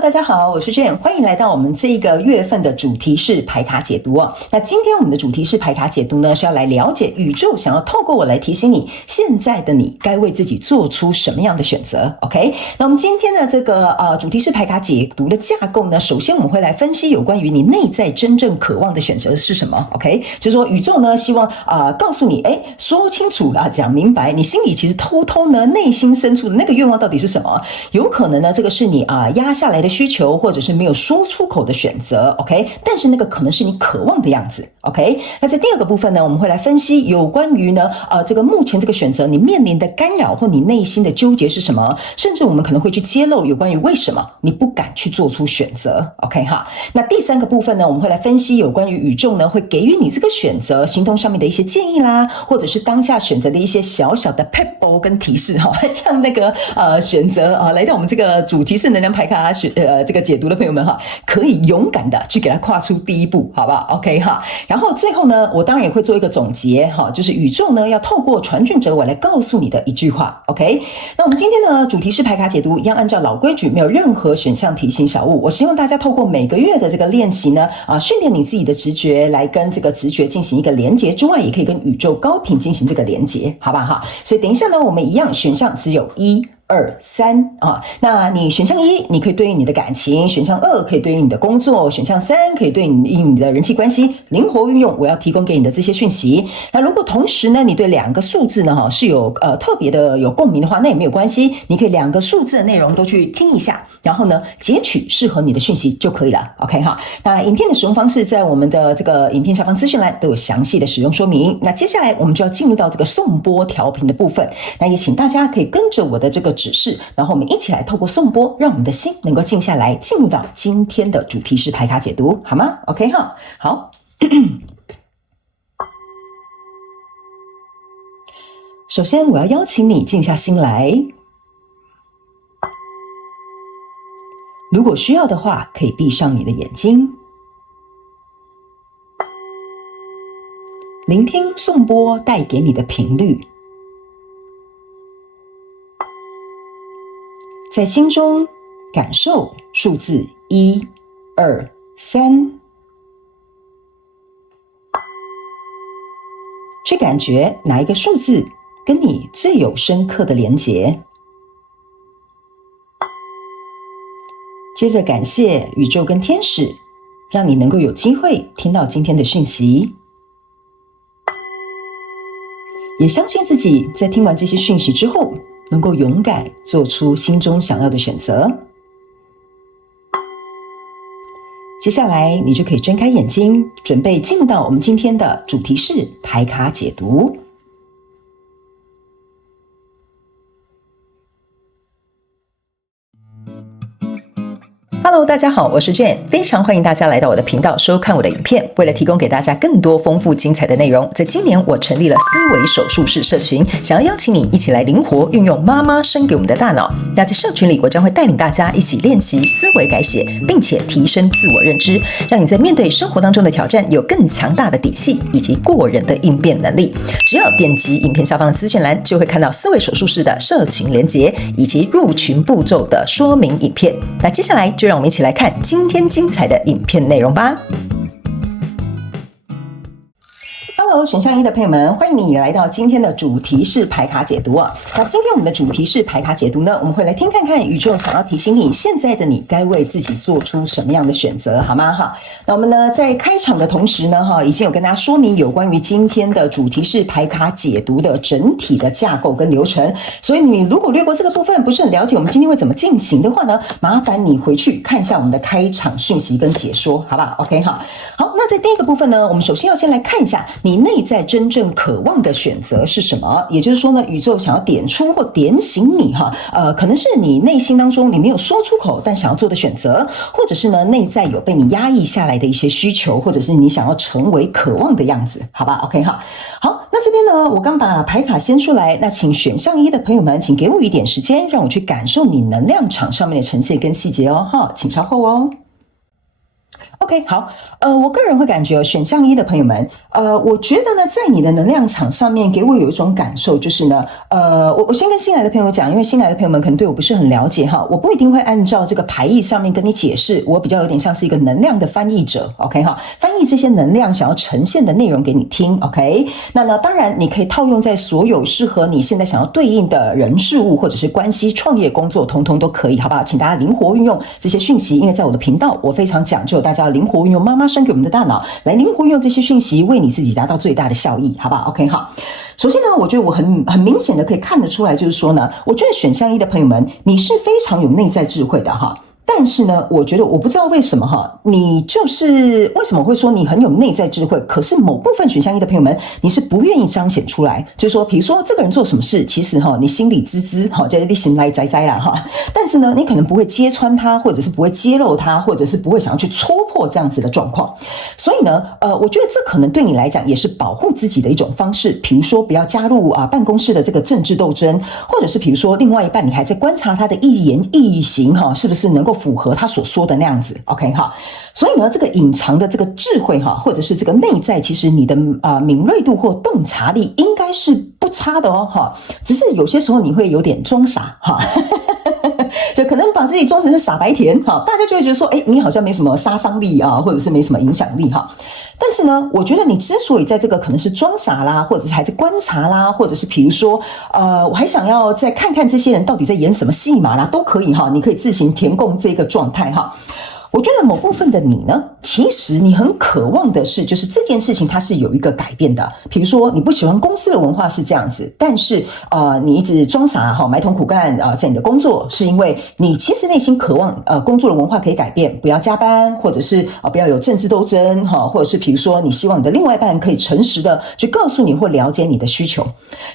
大家好，我是Jane，欢迎来到我们这个月份的主题是牌卡解读哦。那今天我们的主题是牌卡解读呢，是要来了解宇宙想要透过我来提醒你，现在的你该为自己做出什么样的选择 ？OK？ 那我们今天的这个主题是牌卡解读的架构呢，首先我们会来分析有关于你内在真正渴望的选择是什么 ？OK？ 就是说宇宙呢希望告诉你，说清楚啊，讲明白，你心里其实偷偷呢内心深处的那个愿望到底是什么？有可能呢，这个是你压下来的需求，或者是没有说出口的选择 ，OK？ 但是那个可能是你渴望的样子 ，OK？ 那在第二个部分呢，我们会来分析有关于呢这个目前这个选择你面临的干扰或你内心的纠结是什么，甚至我们可能会去揭露有关于为什么你不敢去做出选择 ，OK 哈？那第三个部分呢，我们会来分析有关于宇宙呢会给予你这个选择行动上面的一些建议啦，或者是当下选择的一些小小的 pebble 跟提示哈，让那个选择来到我们这个主题是能量牌卡这个解读的朋友们哈，可以勇敢的去给它跨出第一步，好不好 ？OK 哈。然后最后呢，我当然也会做一个总结哈，就是宇宙呢要透过传讯者我来告诉你的一句话 ，OK？ 那我们今天呢主题是牌卡解读，一样按照老规矩，没有任何选项题型小物。我希望大家透过每个月的这个练习呢，训练你自己的直觉，来跟这个直觉进行一个连结之外，也可以跟宇宙高频进行这个连结，好不好哈？所以等一下呢，我们一样选项只有1、2、3啊，那你选项1你可以对应你的感情，选项2可以对应你的工作，选项3可以对应你的人际关系，灵活运用我要提供给你的这些讯息。那如果同时呢，你对2个数字呢是有特别的有共鸣的话，那也没有关系，你可以2个数字的内容都去听一下，然后呢截取适合你的讯息就可以了 ，OK 哈。那影片的使用方式在我们的这个影片下方资讯栏都有详细的使用说明。那接下来我们就要进入到这个颂钵调频的部分，那也请大家可以跟着我的这个指示，然后我们一起来透过颂钵，让我们的心能够静下来，进入到今天的主题是牌卡解读，好吗 ？OK 哈，好。首先，我要邀请你静下心来，如果需要的话，可以闭上你的眼睛，聆听颂钵带给你的频率。在心中感受数字1、2、3，去感觉哪一个数字跟你最有深刻的连结。接着感谢宇宙跟天使，让你能够有机会听到今天的讯息，也相信自己在听完这些讯息之后，能够勇敢做出心中想要的选择。接下来你就可以睁开眼睛，准备进入到我们今天的主题是牌卡解读。Hello， 大家好，我是 Jane， 非常欢迎大家来到我的频道收看我的影片。为了提供给大家更多丰富精彩的内容，在今年我成立了思维手术室社群，想要邀请你一起来灵活运用妈妈生给我们的大脑。那在社群里，我将会带领大家一起练习思维改写，并且提升自我认知，让你在面对生活当中的挑战有更强大的底气以及过人的应变能力。只要点击影片下方的资讯栏，就会看到思维手术室的社群连结以及入群步骤的说明影片。那接下来就让我们一起来看今天精彩的影片内容吧。Hello， 选项1的朋友们，欢迎你来到今天的主题是牌卡解读啊。那今天我们的主题是牌卡解读呢，我们会来听看看宇宙想要提醒你，现在的你该为自己做出什么样的选择，好吗？哈，那我们呢在开场的同时呢，已经有跟大家说明有关于今天的主题是牌卡解读的整体的架构跟流程。所以你如果略过这个部分，不是很了解我们今天会怎么进行的话呢，麻烦你回去看一下我们的开场讯息跟解说，好不好 ？OK 哈。好，那在第一个部分呢，我们首先要先来看一下你内在真正渴望的选择是什么？也就是说呢，宇宙想要点出或点醒你可能是你内心当中你没有说出口但想要做的选择，或者是呢内在有被你压抑下来的一些需求，或者是你想要成为渴望的样子，好吧 ？OK 哈。好，那这边呢，我刚把牌卡掀出来，那请选项1的朋友们，请给我一点时间，让我去感受你能量场上面的呈现跟细节哦，请稍后哦。OK， OK， 好，我个人会感觉选项一的朋友们，我觉得呢，在你的能量场上面给我有一种感受，就是呢，我先跟新来的朋友讲，因为新来的朋友们可能对我不是很了解哈，我不一定会按照这个牌意上面跟你解释，我比较有点像是一个能量的翻译者 ，OK 哈，翻译这些能量想要呈现的内容给你听 ，OK， 那呢，当然你可以套用在所有适合你现在想要对应的人事物或者是关系、创业、工作，通通都可以，好不好？请大家灵活运用这些讯息，因为在我的频道，我非常讲究大家要灵活运用妈妈生给我们的大脑，来灵活运用这些讯息，为你自己达到最大的效益，好不好 ？OK， 好。首先呢，我觉得我很明显的可以看得出来，就是说呢，我觉得选项一的朋友们，你是非常有内在智慧的哈。但是呢，我觉得我不知道为什么哈，你就是为什么会说你很有内在智慧，可是某部分选项一的朋友们，你是不愿意彰显出来，就是说，比如说这个人做什么事，其实哈，你心里知哈，就是你心来栽栽啦哈，但是呢，你可能不会揭穿他，或者是不会揭露他，或者是不会想要去戳破这样子的状况。所以呢，我觉得这可能对你来讲也是保护自己的一种方式，比如说不要加入办公室的这个政治斗争，或者是比如说另外一半你还在观察他的一言一行哈，是不是能够符合他所说的那样子 ，OK 哈，所以呢，这个隐藏的这个智慧哈，或者是这个内在，其实你的敏锐度或洞察力应该是不差的哦哈，只是有些时候你会有点装傻哈。就可能把自己装成是傻白甜哈，大家就会觉得说，你好像没什么杀伤力啊，或者是没什么影响力哈。但是呢，我觉得你之所以在这个可能是装傻啦，或者是还在观察啦，或者是比如说，我还想要再看看这些人到底在演什么戏码啦，都可以哈，你可以自行填供这个状态哈。我觉得某部分的你呢，其实你很渴望的是，就是这件事情它是有一个改变的。比如说，你不喜欢公司的文化是这样子，但是你一直装傻哈，埋头苦干在你的工作，是因为你其实内心渴望工作的文化可以改变，不要加班，或者是不要有政治斗争哈，或者是比如说你希望你的另外一半可以诚实的去告诉你或了解你的需求。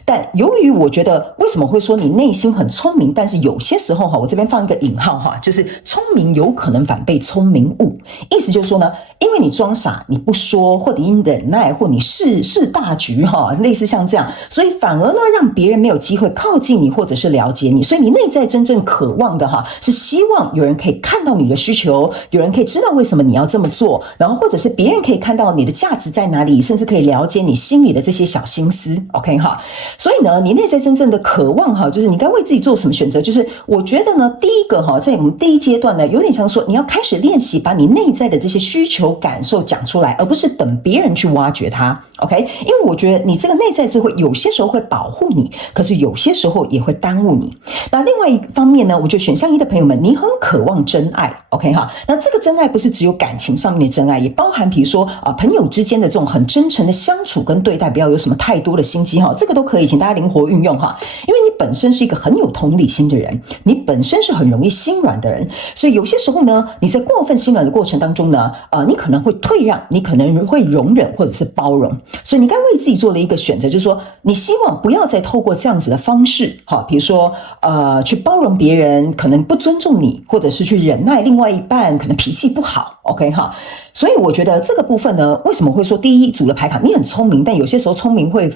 但由于我觉得为什么会说你内心很聪明，但是有些时候哈，我这边放一个引号哈，就是聪明有可能反被聪明误，意思就是说呢，因为你装傻，你不说，或者你忍耐，或你视大局哈，类似像这样，所以反而呢，让别人没有机会靠近你，或者是了解你。所以你内在真正渴望的哈，是希望有人可以看到你的需求，有人可以知道为什么你要这么做，然后或者是别人可以看到你的价值在哪里，甚至可以了解你心里的这些小心思。OK 哈，所以呢，你内在真正的渴望哈，就是你该为自己做什么选择。就是我觉得呢，第一个哈，在我们第一阶段呢，有点像说你要开始练习把你内在的这些需求感受讲出来，而不是等别人去挖掘它。OK， 因为我觉得你这个内在智慧有些时候会保护你，可是有些时候也会耽误你。那另外一方面呢，我觉得选项一的朋友们，你很渴望真爱。OK 哈，那这个真爱不是只有感情上面的真爱，也包含比如说朋友之间的这种很真诚的相处跟对待，不要有什么太多的心机哈，这个都可以，请大家灵活运用哈。因为你本身是一个很有同理心的人，你本身是很容易心软的人，所以有些时候呢，你在过分心软的过程当中呢，你可能会退让，你可能会容忍或者是包容，所以你该为自己做了一个选择，就是说你希望不要再透过这样子的方式哈，比如说去包容别人可能不尊重你，或者是去忍耐另外一半可能脾气不好 OK 哈。所以我觉得这个部分呢，为什么会说第一组的牌卡你很聪明，但有些时候聪明会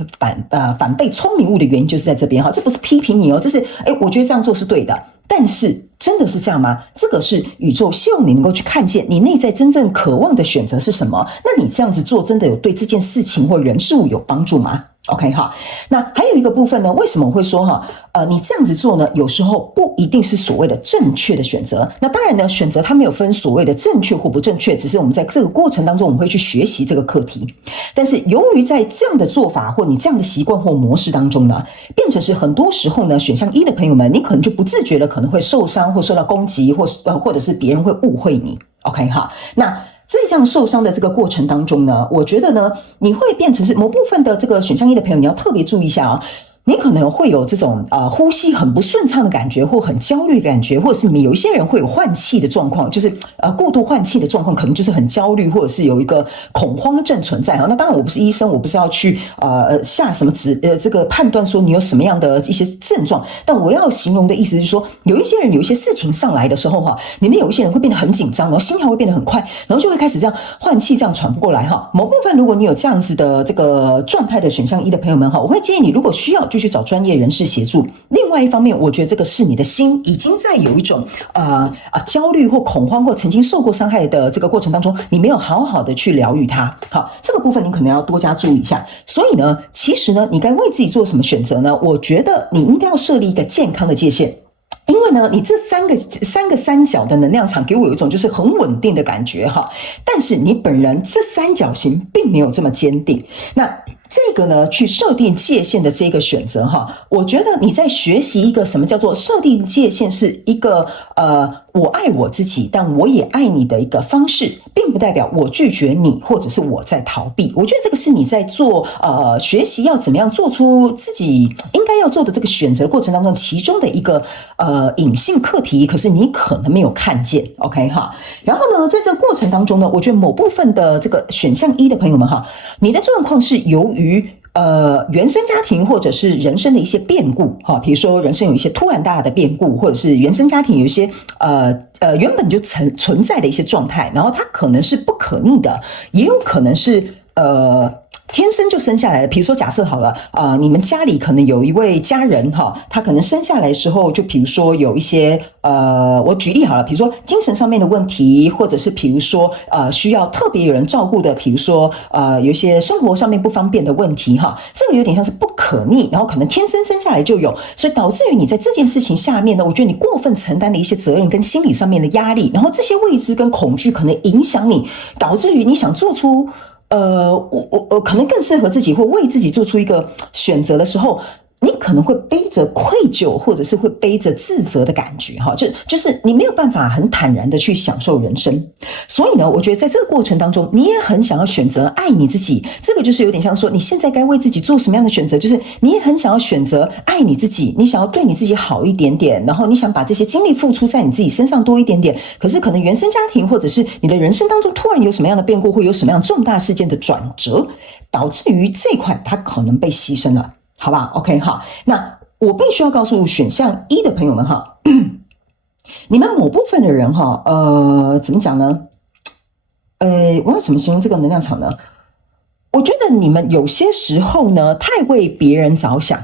反被聪明误的原因就是在这边哈，这不是批评你哦，这是我觉得这样做是对的，但是真的是这样吗？这个是宇宙希望你能够去看见你内在真正渴望的选择是什么，那你这样子做真的有对这件事情或人事物有帮助吗？OK 哈，那还有一个部分呢，为什么我会说哈，你这样子做呢，有时候不一定是所谓的正确的选择。那当然呢，选择它没有分所谓的正确或不正确，只是我们在这个过程当中，我们会去学习这个课题。但是由于在这样的做法或你这样的习惯或模式当中呢，变成是很多时候呢，选项一的朋友们，你可能就不自觉的可能会受伤或受到攻击，或者是别人会误会你。OK 哈，那在这样受伤的这个过程当中呢，我觉得呢，你会变成是某部分的这个选项一的朋友，你要特别注意一下啊。你可能会有这种呼吸很不顺畅的感觉，或很焦虑的感觉，或者是你有一些人会有换气的状况，就是过度换气的状况，可能就是很焦虑，或者是有一个恐慌症存在。那当然我不是医生，我不是要去下什么这个判断说你有什么样的一些症状，但我要形容的意思是说，有一些人有一些事情上来的时候里面有一些人会变得很紧张，然后心跳会变得很快，然后就会开始这样换气，这样喘不过来某部分如果你有这样子的这个状态的选项一的朋友们我会建议你如果需要就就去找专业人士协助。另外一方面，我觉得这个是你的心已经在有一种焦虑或恐慌或曾经受过伤害的这个过程当中，你没有好好的去疗愈它。好，这个部分你可能要多加注意一下。所以呢，其实呢，你该为自己做什么选择呢？我觉得你应该要设立一个健康的界限。因为呢，你这三个三角的能量场给我有一种就是很稳定的感觉哈，但是你本人这三角形并没有这么坚定。那这个呢，去设定界限的这个选择哈，我觉得你在学习一个什么叫做设定界限，是一个我爱我自己，但我也爱你的一个方式，并不代表我拒绝你，或者是我在逃避。我觉得这个是你在做学习要怎么样做出自己应该要做的这个选择的过程当中，其中的一个隐性课题，可是你可能没有看见 ，OK 哈。然后呢，在这个过程当中呢，我觉得某部分的这个选项一的朋友们哈，你的状况是由于原生家庭或者是人生的一些变故哈，比如说人生有一些突然大的变故，或者是原生家庭有一些原本就存在的一些状态，然后它可能是不可逆的，也有可能是天生就生下来的。比如说假设好了你们家里可能有一位家人哈，他可能生下来的时候就比如说有一些我举例好了，比如说精神上面的问题，或者是比如说需要特别有人照顾的，比如说有一些生活上面不方便的问题哈，这个有点像是不可逆，然后可能天生生下来就有，所以导致于你在这件事情下面呢，我觉得你过分承担了一些责任跟心理上面的压力，然后这些未知跟恐惧可能影响你，导致于你想做出我可能更适合自己或为自己做出一个选择的时候，你可能会背着愧疚，或者是会背着自责的感觉哈，就是你没有办法很坦然的去享受人生。所以呢，我觉得在这个过程当中，你也很想要选择爱你自己，这个就是有点像说你现在该为自己做什么样的选择，就是你也很想要选择爱你自己，你想要对你自己好一点点，然后你想把这些精力付出在你自己身上多一点点。可是可能原生家庭或者是你的人生当中突然有什么样的变故，会有什么样重大事件的转折，导致于这一块它可能被牺牲了。好吧 ，OK 哈，那我必须要告诉选项一的朋友们哈，你们某部分的人哈，怎么讲呢？我要怎么形容这个能量场呢？我觉得你们有些时候呢，太为别人着想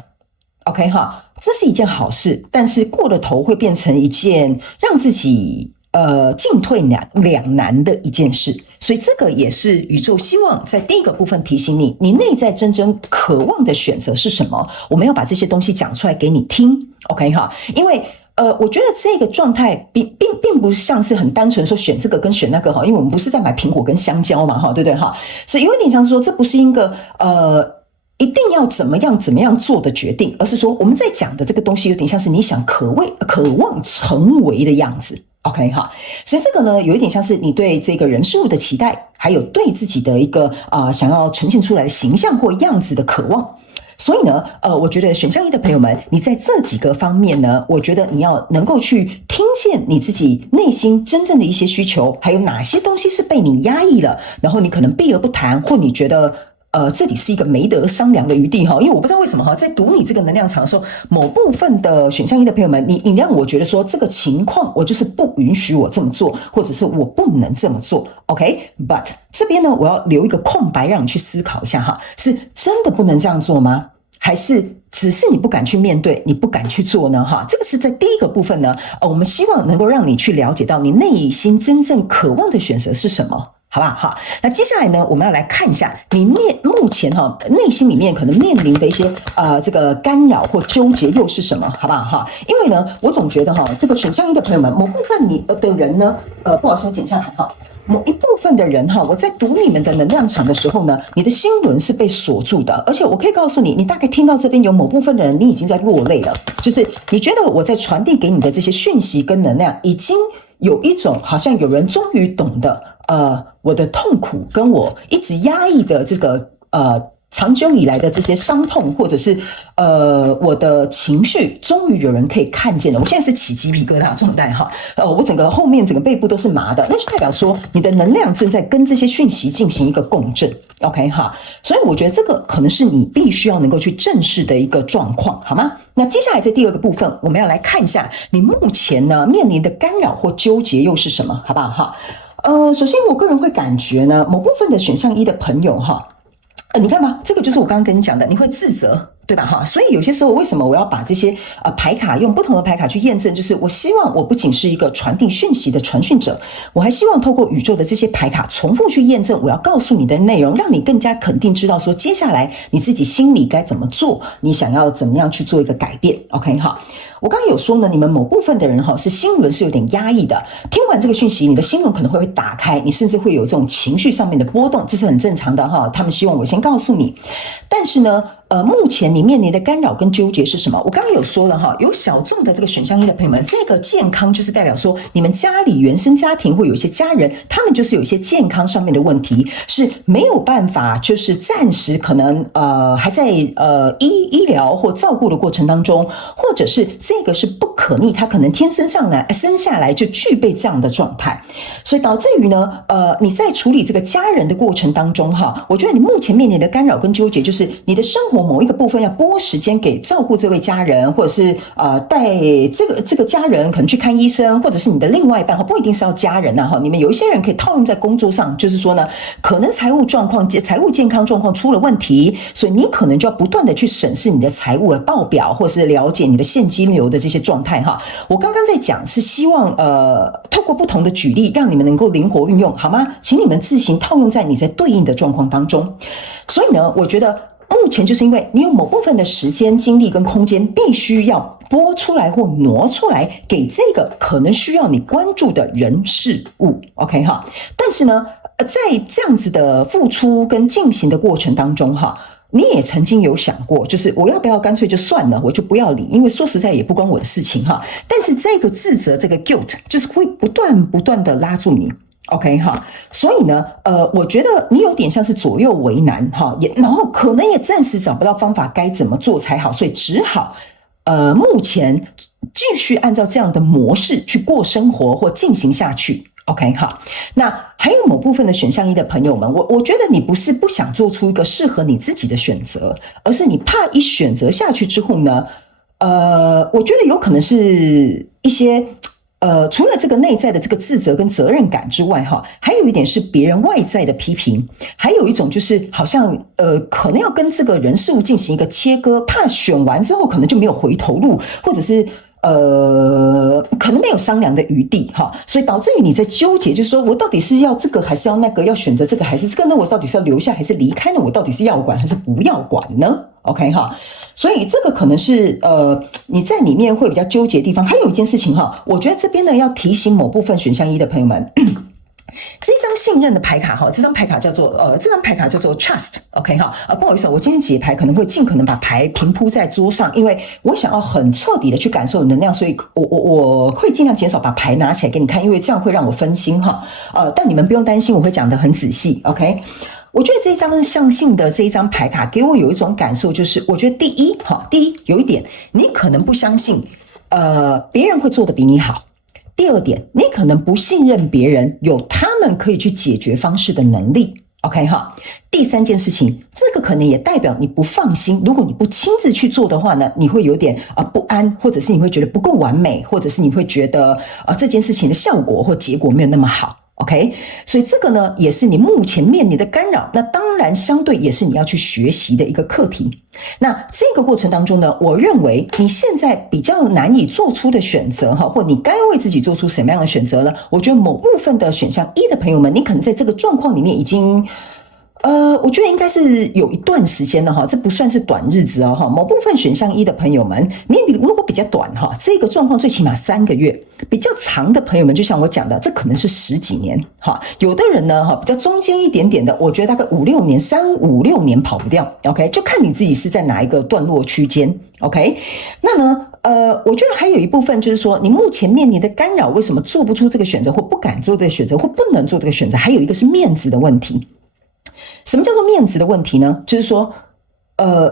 ，OK 哈，这是一件好事，但是过了头会变成一件让自己进退两难的一件事。所以这个也是宇宙希望在第一个部分提醒你，你内在真正渴望的选择是什么，我们要把这些东西讲出来给你听 OK 哈，因为我觉得这个状态并不像是很单纯说选这个跟选那个哈，因为我们不是在买苹果跟香蕉嘛哈，对不对哈？所以有点像是说这不是一个一定要怎么样做的决定，而是说我们在讲的这个东西有点像是你想渴望成为的样子。OK 哈，所以这个呢，有一点像是你对这个人事物的期待，还有对自己的一个想要呈现出来的形象或样子的渴望。所以呢，我觉得选项一的朋友们，你在这几个方面呢，我觉得你要能够去听见你自己内心真正的一些需求，还有哪些东西是被你压抑了，然后你可能避而不谈，或你觉得这里是一个没得商量的余地哈，因为我不知道为什么哈，在读你这个能量场的时候，某部分的选项一的朋友们，你让我觉得说这个情况我就是不允许我这么做，或者是我不能这么做 ，OK？But 这边呢，我要留一个空白让你去思考一下哈，是真的不能这样做吗？还是只是你不敢去面对，你不敢去做呢？哈，这个是在第一个部分呢，我们希望能够让你去了解到你内心真正渴望的选择是什么。好不好？好，那接下来呢，我们要来看一下你目前内心里面可能面临的一些这个干扰或纠结又是什么？好不好？哈，因为呢，我总觉得这个选项一的朋友们，某部分你的人呢，不好意思，我剪下来哈。某一部分的人我在读你们的能量场的时候呢，你的心轮是被锁住的，而且我可以告诉你，你大概听到这边有某部分的人，你已经在落泪了，就是你觉得我在传递给你的这些讯息跟能量，已经有一种好像有人终于懂得我的痛苦跟我一直压抑的这个长久以来的这些伤痛，或者是我的情绪，终于有人可以看见了。我现在是起鸡皮疙瘩状态哈，我整个后面整个背部都是麻的，那就代表说你的能量正在跟这些讯息进行一个共振 ，OK 哈。所以我觉得这个可能是你必须要能够去正视的一个状况，好吗？那接下来在第二个部分，我们要来看一下你目前呢面临的干扰或纠结又是什么，好不好哈？首先我个人会感觉呢，某部分的选项一的朋友哈。你看吧，这个就是我刚刚跟你讲的，你会自责，对吧哈？所以有些时候为什么我要把这些牌卡用不同的牌卡去验证，就是我希望我不仅是一个传递讯息的传讯者，我还希望透过宇宙的这些牌卡重复去验证我要告诉你的内容，让你更加肯定知道说接下来你自己心里该怎么做，你想要怎么样去做一个改变。 OK 哈，我刚刚有说呢，你们某部分的人是心轮是有点压抑的，听完这个讯息你的心轮可能会被打开，你甚至会有这种情绪上面的波动，这是很正常的哈。他们希望我先告诉你，但是呢目前你面临的干扰跟纠结是什么？我刚刚有说了哈，有小众的这个选项一的朋友们，这个健康就是代表说你们家里原生家庭会有一些家人，他们就是有一些健康上面的问题是没有办法，就是暂时可能还在医疗或照顾的过程当中，或者是这个是不可逆，他可能天生下来就具备这样的状态，所以导致于呢你在处理这个家人的过程当中哈，我觉得你目前面临的干扰跟纠结就是你的生活某一个部分要拨时间给照顾这位家人，或者是带这个家人可能去看医生，或者是你的另外一半，不一定是要家人啊，你们有一些人可以套用在工作上，就是说呢，可能财务健康状况出了问题，所以你可能就要不断的去审视你的财务的报表，或是了解你的现金流的这些状态哈。我刚刚在讲是希望透过不同的举例，让你们能够灵活运用，好吗？请你们自行套用在你在对应的状况当中。所以呢，我觉得目前就是因为你有某部分的时间、精力跟空间必须要拨出来或挪出来给这个可能需要你关注的人事物 OK 哈。但是呢在这样子的付出跟进行的过程当中哈，你也曾经有想过，就是我要不要干脆就算了，我就不要理，因为说实在也不关我的事情哈。但是这个自责，这个 guilt 就是会不断的拉住你，OK 哈，所以呢，我觉得你有点像是左右为难哈，然后可能也暂时找不到方法该怎么做才好，所以只好目前继续按照这样的模式去过生活或进行下去。OK 好，那还有某部分的选项一的朋友们，我觉得你不是不想做出一个适合你自己的选择，而是你怕一选择下去之后呢，我觉得有可能是一些除了这个内在的这个自责跟责任感之外哈，还有一点是别人外在的批评，还有一种就是好像可能要跟这个人事物进行一个切割，怕选完之后可能就没有回头路，或者是可能没有商量的余地哈，所以导致于你在纠结，就是说我到底是要这个还是要那个，要选择这个还是这个呢？我到底是要留下还是离开呢？我到底是要管还是不要管呢 ？OK 哈，所以这个可能是你在里面会比较纠结的地方。还有一件事情哈，我觉得这边呢要提醒某部分选项一的朋友们。这张信任的牌卡哈，这张牌卡叫做trust OK 哈，不好意思，我今天解牌可能会尽可能把牌平铺在桌上，因为我想要很彻底的去感受能量，所以我会尽量减少把牌拿起来给你看，因为这样会让我分心哈。但你们不用担心，我会讲得很仔细 OK。我觉得这张相信的这一张牌卡给我有一种感受，就是我觉得第一有一点，你可能不相信别人会做得比你好。第二点，你可能不信任别人有他们可以去解决方式的能力 OK 哈。第三件事情，这个可能也代表你不放心，如果你不亲自去做的话呢，你会有点不安，或者是你会觉得不够完美，或者是你会觉得这件事情的效果或结果没有那么好OK， 所以这个呢也是你目前面临的干扰，那当然相对也是你要去学习的一个课题。那这个过程当中呢，我认为你现在比较难以做出的选择或你该为自己做出什么样的选择呢？我觉得某部分的选项一的朋友们，你可能在这个状况里面已经我觉得应该是有一段时间了哈，这不算是短日子哦哈。某部分选项一的朋友们，你如果比较短哈，这个状况最起码3个月；比较长的朋友们，就像我讲的，这可能是10几年哈。有的人呢哈，比较中间一点点的，我觉得大概5、6年，3、5、6年跑不掉 ，OK， 就看你自己是在哪一个段落区间 ，OK。那呢，我觉得还有一部分就是说，你目前面临的干扰，为什么做不出这个选择，或不敢做这个选择，或不能做这个选择？还有一个是面子的问题。什么叫做面子的问题呢？就是说，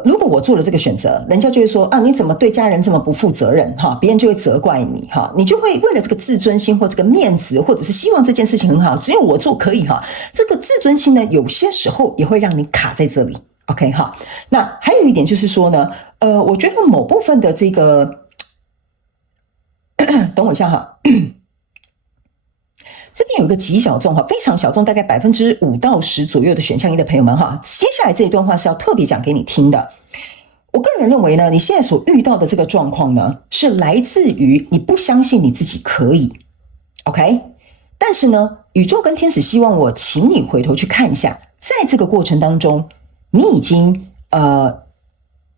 如果我做了这个选择，人家就会说你怎么对家人这么不负责任哈，别人就会责怪你哈，你就会为了这个自尊心或这个面子，或者是希望这件事情很好，只有我做可以哈，这个自尊心呢，有些时候也会让你卡在这里 OK 哈。那还有一点就是说呢，我觉得某部分的这个，等我一下哈。这边有一个极小众非常小众，大概5%到10%左右的选项一的朋友们接下来这一段话是要特别讲给你听的。我个人认为呢，你现在所遇到的这个状况呢，是来自于你不相信你自己可以 ，OK？ 但是呢，宇宙跟天使希望我请你回头去看一下，在这个过程当中，你已经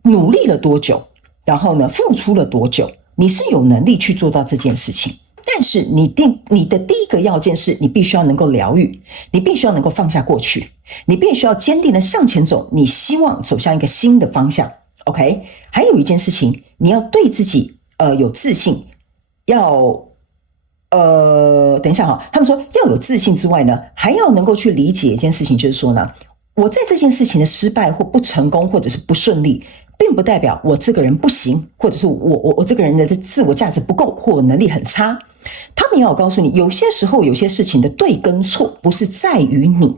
努力了多久，然后呢，付出了多久，你是有能力去做到这件事情。但是你的第一个要件是你必须要能够疗愈，你必须要能够放下过去，你必须要坚定的向前走，你希望走向一个新的方向。OK， 还有一件事情，你要对自己有自信，要等一下哈，他们说要有自信之外呢，还要能够去理解一件事情，就是说呢，我在这件事情的失败或不成功或者是不顺利，并不代表我这个人不行，或者是我这个人的自我价值不够或能力很差。他们也要告诉你，有些时候有些事情的对跟错不是在于你，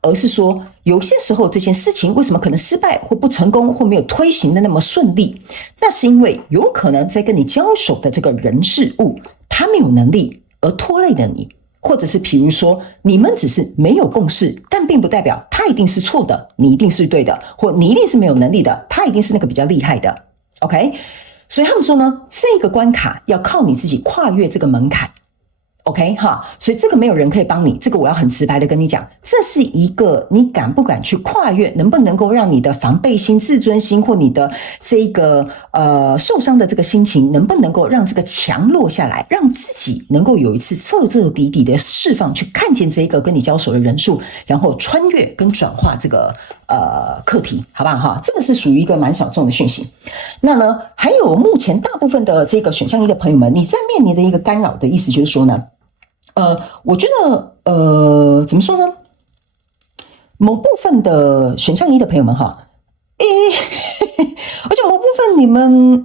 而是说有些时候这件事情为什么可能失败或不成功或没有推行的那么顺利，那是因为有可能在跟你交手的这个人事物他没有能力而拖累了你，或者是比如说你们只是没有共识，但并不代表他一定是错的，你一定是对的，或你一定是没有能力的，他一定是那个比较厉害的。 OK， 所以他们说呢，这个关卡要靠你自己跨越这个门槛。OK 哈，所以这个没有人可以帮你，这个我要很直白的跟你讲，这是一个你敢不敢去跨越，能不能够让你的防备心、自尊心或你的这个受伤的这个心情，能不能够让这个墙落下来，让自己能够有一次彻彻底底的释放，去看见这个跟你交手的人数，然后穿越跟转化这个课题，好不好哈？这个是属于一个蛮小众的讯息。那呢，还有目前大部分的这个选项一的朋友们，你在面临的一个干扰的意思就是说呢，我觉得怎么说呢？某部分的选项一的朋友们哈，而且某部分你们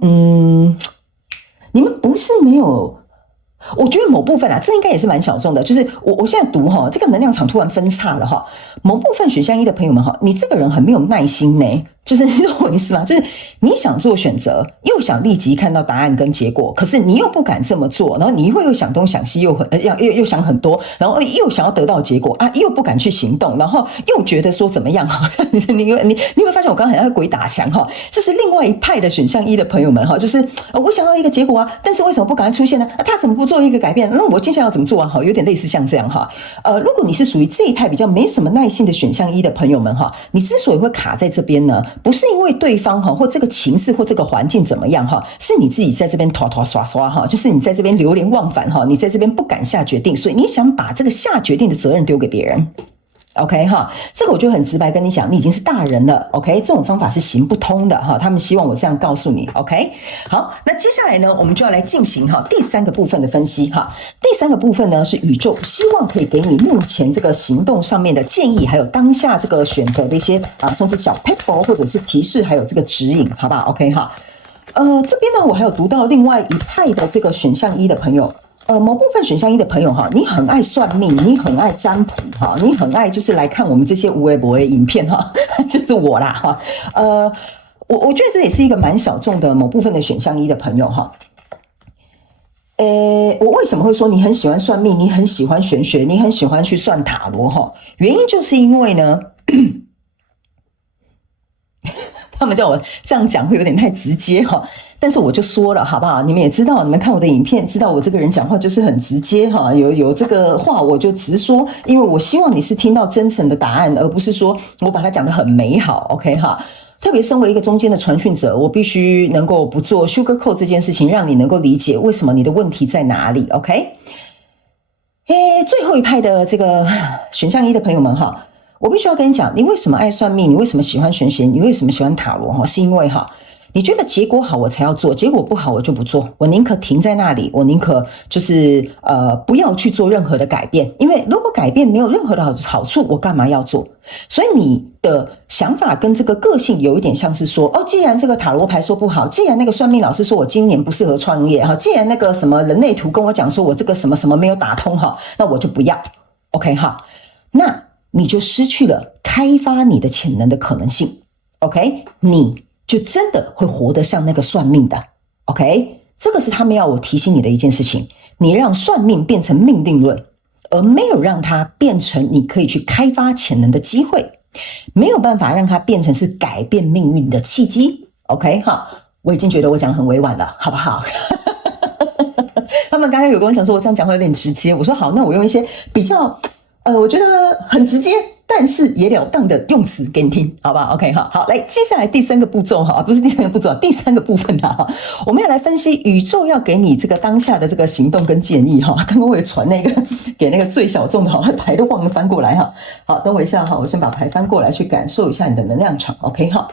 不是没有，我觉得某部分啊，这应该也是蛮小众的。就是我现在读哈，这个能量场突然分叉了哈。某部分选项一的朋友们哈，你这个人很没有耐心呢。就是你懂我意思吗？就是你想做选择，又想立即看到答案跟结果，可是你又不敢这么做，然后你又想东想西，又想很多，然后又想要得到结果啊，又不敢去行动，然后又觉得说怎么样哈？你有没有发现我刚刚很像鬼打墙哈？这是另外一派的选项一的朋友们哈，就是我想到一个结果啊，但是为什么不赶快出现呢？他怎么不做一个改变？那我接下来要怎么做啊？哈，有点类似像这样哈。如果你是属于这一派比较没什么耐性的选项一的朋友们哈，你之所以会卡在这边呢，不是因为对方或这个情势或这个环境怎么样，是你自己在这边拖拖刷刷，就是你在这边流连忘返，你在这边不敢下决定，所以你想把这个下决定的责任丢给别人。OK 哈，这个我就很直白跟你讲，你已经是大人了。OK， 这种方法是行不通的哈。他们希望我这样告诉你。OK， 好，那接下来呢，我们就要来进行第三个部分的分析哈。第三个部分呢是宇宙希望可以给你目前这个行动上面的建议，还有当下这个选择的一些算是小 pebble 或者是提示，还有这个指引，好不好 ？OK 哈。这边呢，我还有读到另外一派的这个选项一的朋友。某部分选项一的朋友哈，你很爱算命，你很爱占卜哈，你很爱就是来看我们这些无微博的影片哈，就是我啦哈。我觉得这也是一个蛮小众的某部分的选项一的朋友哈。我为什么会说你很喜欢算命，你很喜欢玄学，你很喜欢去算塔罗哈？原因就是因为呢，他们叫我这样讲会有点太直接哈。但是我就说了好不好？你们也知道，你们看我的影片知道我这个人讲话就是很直接哈，有这个话我就直说，因为我希望你是听到真诚的答案，而不是说我把它讲得很美好 OK 哈。特别身为一个中间的传讯者，我必须能够不做 sugarcoat 这件事情，让你能够理解为什么你的问题在哪里 OK。最后一派的这个选项一的朋友们哈，我必须要跟你讲，你为什么爱算命，你为什么喜欢玄学，你为什么喜欢塔罗哈，是因为哈，你觉得结果好我才要做，结果不好我就不做，我宁可停在那里，我宁可就是不要去做任何的改变，因为如果改变没有任何的好处，我干嘛要做？所以你的想法跟这个个性有一点像是说，既然这个塔罗牌说不好，既然那个算命老师说我今年不适合创业哈，既然那个什么人类图跟我讲说我这个什么什么没有打通哈，那我就不要 OK 哈，那你就失去了开发你的潜能的可能性 OK， 你就真的会活得像那个算命的 OK， 这个是他们要我提醒你的一件事情，你让算命变成命定论，而没有让它变成你可以去开发潜能的机会，没有办法让它变成是改变命运的契机 OK 哈，我已经觉得我讲很委婉了，好不好？他们刚刚有跟我讲说我这样讲会有点直接，我说好，那我用一些比较我觉得很直接但是也了当的用词给你听，好不好 ？OK 哈，好，来，接下来第三个步骤哈，不是第三个步骤，第三个部分哈，我们要来分析宇宙要给你这个当下的这个行动跟建议哈。刚刚我也传那个给那个最小众的哈，牌都忘了翻过来哈。好，等我一下哈，我先把牌翻过来去感受一下你的能量场 ，OK 哈。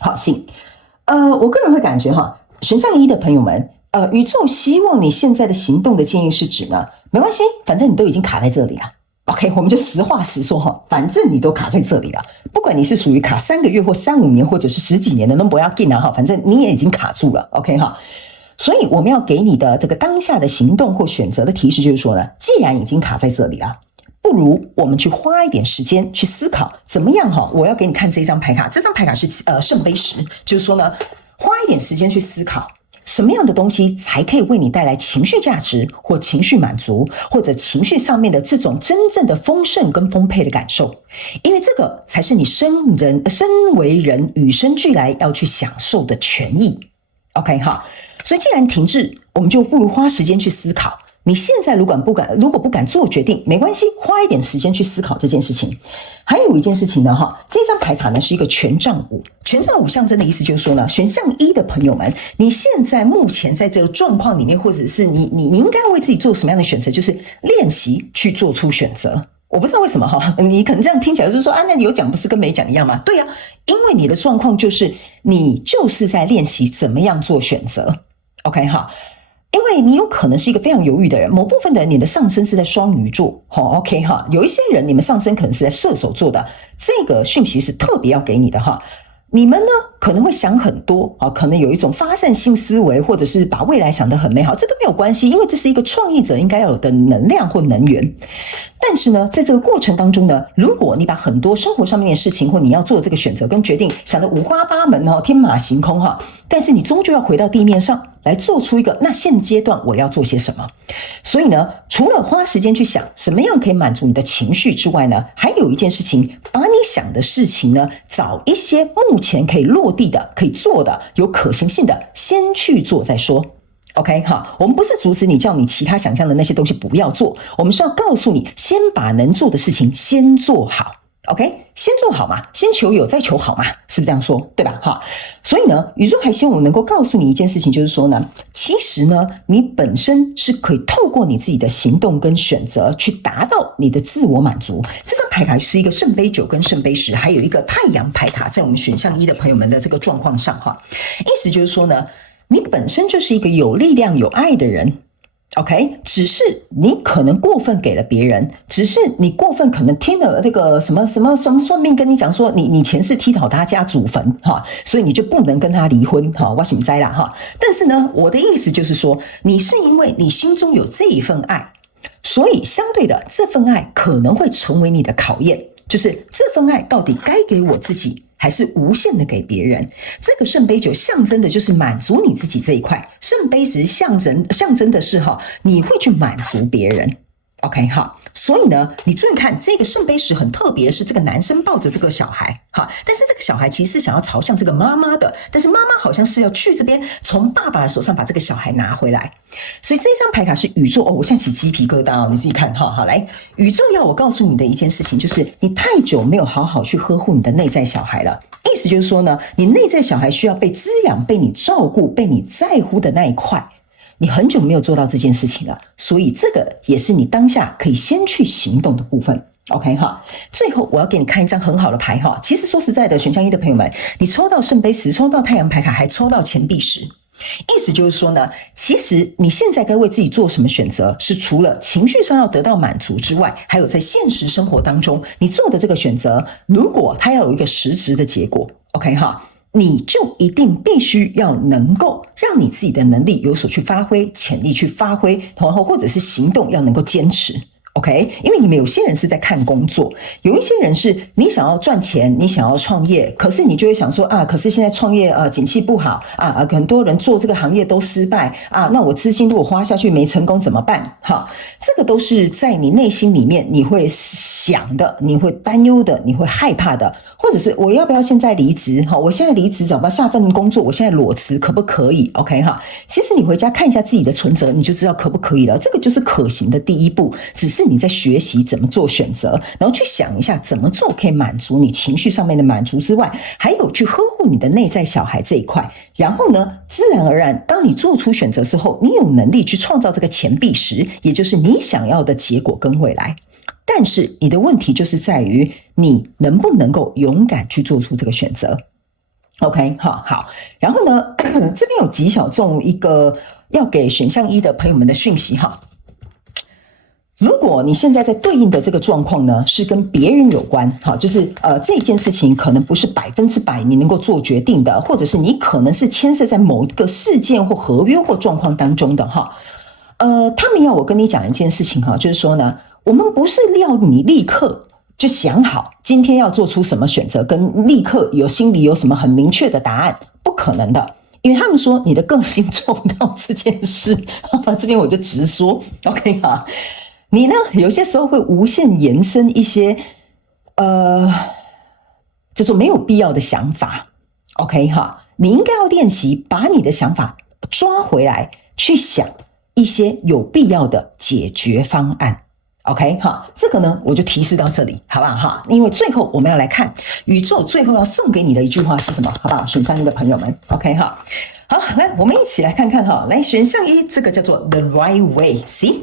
好，行，我个人会感觉哈，选项一的朋友们，宇宙希望你现在的行动的建议是指呢，没关系，反正你都已经卡在这里了。OK， 我们就实话实说哈，反正你都卡在这里了，不管你是属于卡3个月或3、5年，或者是10几年的，都不要紧啊哈，反正你也已经卡住了 ，OK 哈。所以我们要给你的这个当下的行动或选择的提示，就是说呢，既然已经卡在这里了，不如我们去花一点时间去思考，怎么样哈？我要给你看这张牌卡，这张牌卡是圣杯10，就是说呢，花一点时间去思考。什么样的东西才可以为你带来情绪价值或情绪满足，或者情绪上面的这种真正的丰盛跟丰沛的感受？因为这个才是你身为人与生俱来要去享受的权益。OK 哈，所以既然停滞，我们就不如花时间去思考。你现在如果不敢做决定，没关系，花一点时间去思考这件事情。还有一件事情呢，哈，这张牌卡呢是一个权杖五，权杖五象征的意思就是说呢，选项一的朋友们，你现在目前在这个状况里面，或者是你应该为自己做什么样的选择，就是练习去做出选择。我不知道为什么哈，你可能这样听起来就是说啊，那你有讲不是跟没讲一样吗？对啊，因为你的状况就是你就是在练习怎么样做选择。OK 哈。因为你有可能是一个非常犹豫的人，某部分的人你的上升是在双鱼座，OK 哈，有一些人你们上升可能是在射手座的，这个讯息是特别要给你的哈。你们呢可能会想很多啊，可能有一种发散性思维，或者是把未来想得很美好，这都没有关系，因为这是一个创意者应该要有的能量或能源。但是呢，在这个过程当中呢，如果你把很多生活上面的事情或你要做这个选择跟决定想得五花八门天马行空哈，但是你终究要回到地面上来做出一个那现阶段我要做些什么。所以呢，除了花时间去想什么样可以满足你的情绪之外呢，还有一件事情，把你想的事情呢，找一些目前可以落地的、可以做的、有可行性的，先去做再说。OK 哈，我们不是阻止你，叫你其他想象的那些东西不要做，我们是要告诉你，先把能做的事情先做好。OK， 先做好嘛，先求有再求好嘛，是不是这样说？对吧？哈，所以呢，宇宙还希望我能够告诉你一件事情，就是说呢，其实呢，你本身是可以透过你自己的行动跟选择去达到你的自我满足。这张牌卡是一个圣杯9跟圣杯10，还有一个太阳牌卡，在我们选项一的朋友们的这个状况上哈，意思就是说呢，你本身就是一个有力量、有爱的人。OK， 只是你可能过分给了别人，只是你过分可能听了这个什么算命跟你讲说你前世踢倒他家祖坟哈，所以你就不能跟他离婚哈，我醒栽啦哈。但是呢，我的意思就是说，你是因为你心中有这一份爱，所以相对的这份爱可能会成为你的考验，就是这份爱到底该给我自己，还是无限的给别人。这个圣杯9象征的就是满足你自己这一块，圣杯10象征的是你会去满足别人。OK 哈，所以呢，你注意看这个圣杯10很特别的是，这个男生抱着这个小孩哈，但是这个小孩其实是想要朝向这个妈妈的，但是妈妈好像是要去这边从爸爸的手上把这个小孩拿回来。所以这张牌卡是宇宙我现在起鸡皮疙瘩你自己看哈。好，来，宇宙要我告诉你的一件事情就是，你太久没有好好去呵护你的内在小孩了。意思就是说呢，你内在小孩需要被滋养、被你照顾、被你在乎的那一块。你很久没有做到这件事情了，所以这个也是你当下可以先去行动的部分。OK 哈，最后我要给你看一张很好的牌哈。其实说实在的，选项一的朋友们，你抽到圣杯10，抽到太阳牌卡，还抽到钱币10，意思就是说呢，其实你现在该为自己做什么选择，是除了情绪上要得到满足之外，还有在现实生活当中你做的这个选择，如果它要有一个实质的结果 OK 哈，你就一定必须要能够让你自己的能力有所去发挥，潜力去发挥，然后或者是行动要能够坚持。OK， 因为你们有些人是在看工作，有一些人是你想要赚钱，你想要创业，可是你就会想说啊，可是现在创业景气不好啊，很多人做这个行业都失败啊，那我资金如果花下去没成功怎么办？哈，这个都是在你内心里面你会想的，你会担忧的，你会害怕的，或者是我要不要现在离职？哈，我现在离职找不到下份工作，我现在裸辞可不可以 ？OK 哈，其实你回家看一下自己的存折，你就知道可不可以了。这个就是可行的第一步，只是你在学习怎么做选择，然后去想一下怎么做可以满足你情绪上面的满足之外，还有去呵护你的内在小孩这一块。然后呢，自然而然，当你做出选择之后，你有能力去创造这个钱币石，也就是你想要的结果跟未来。但是你的问题就是在于你能不能够勇敢去做出这个选择。OK， 好，然后呢，这边有极小众一个要给选项1的朋友们的讯息哈。如果你现在在对应的这个状况呢，是跟别人有关，哈，就是这件事情可能不是100%你能够做决定的，或者是你可能是牵涉在某一个事件或合约或状况当中的哈。他们要我跟你讲一件事情哈，就是说呢，我们不是要你立刻就想好今天要做出什么选择，跟立刻心里有什么很明确的答案，不可能的。因为他们说你的个性做不到这件事，这边我就直说 OK 哈。你呢，有些时候会无限延伸一些叫做没有必要的想法 OK 哈。你应该要练习把你的想法抓回来，去想一些有必要的解决方案 OK 哈。这个呢我就提示到这里好不好哈？因为最后我们要来看宇宙最后要送给你的一句话是什么，好不好？选项1的朋友们 OK 哈。好，来我们一起来看看哈。来，选项1这个叫做 The Right Way See，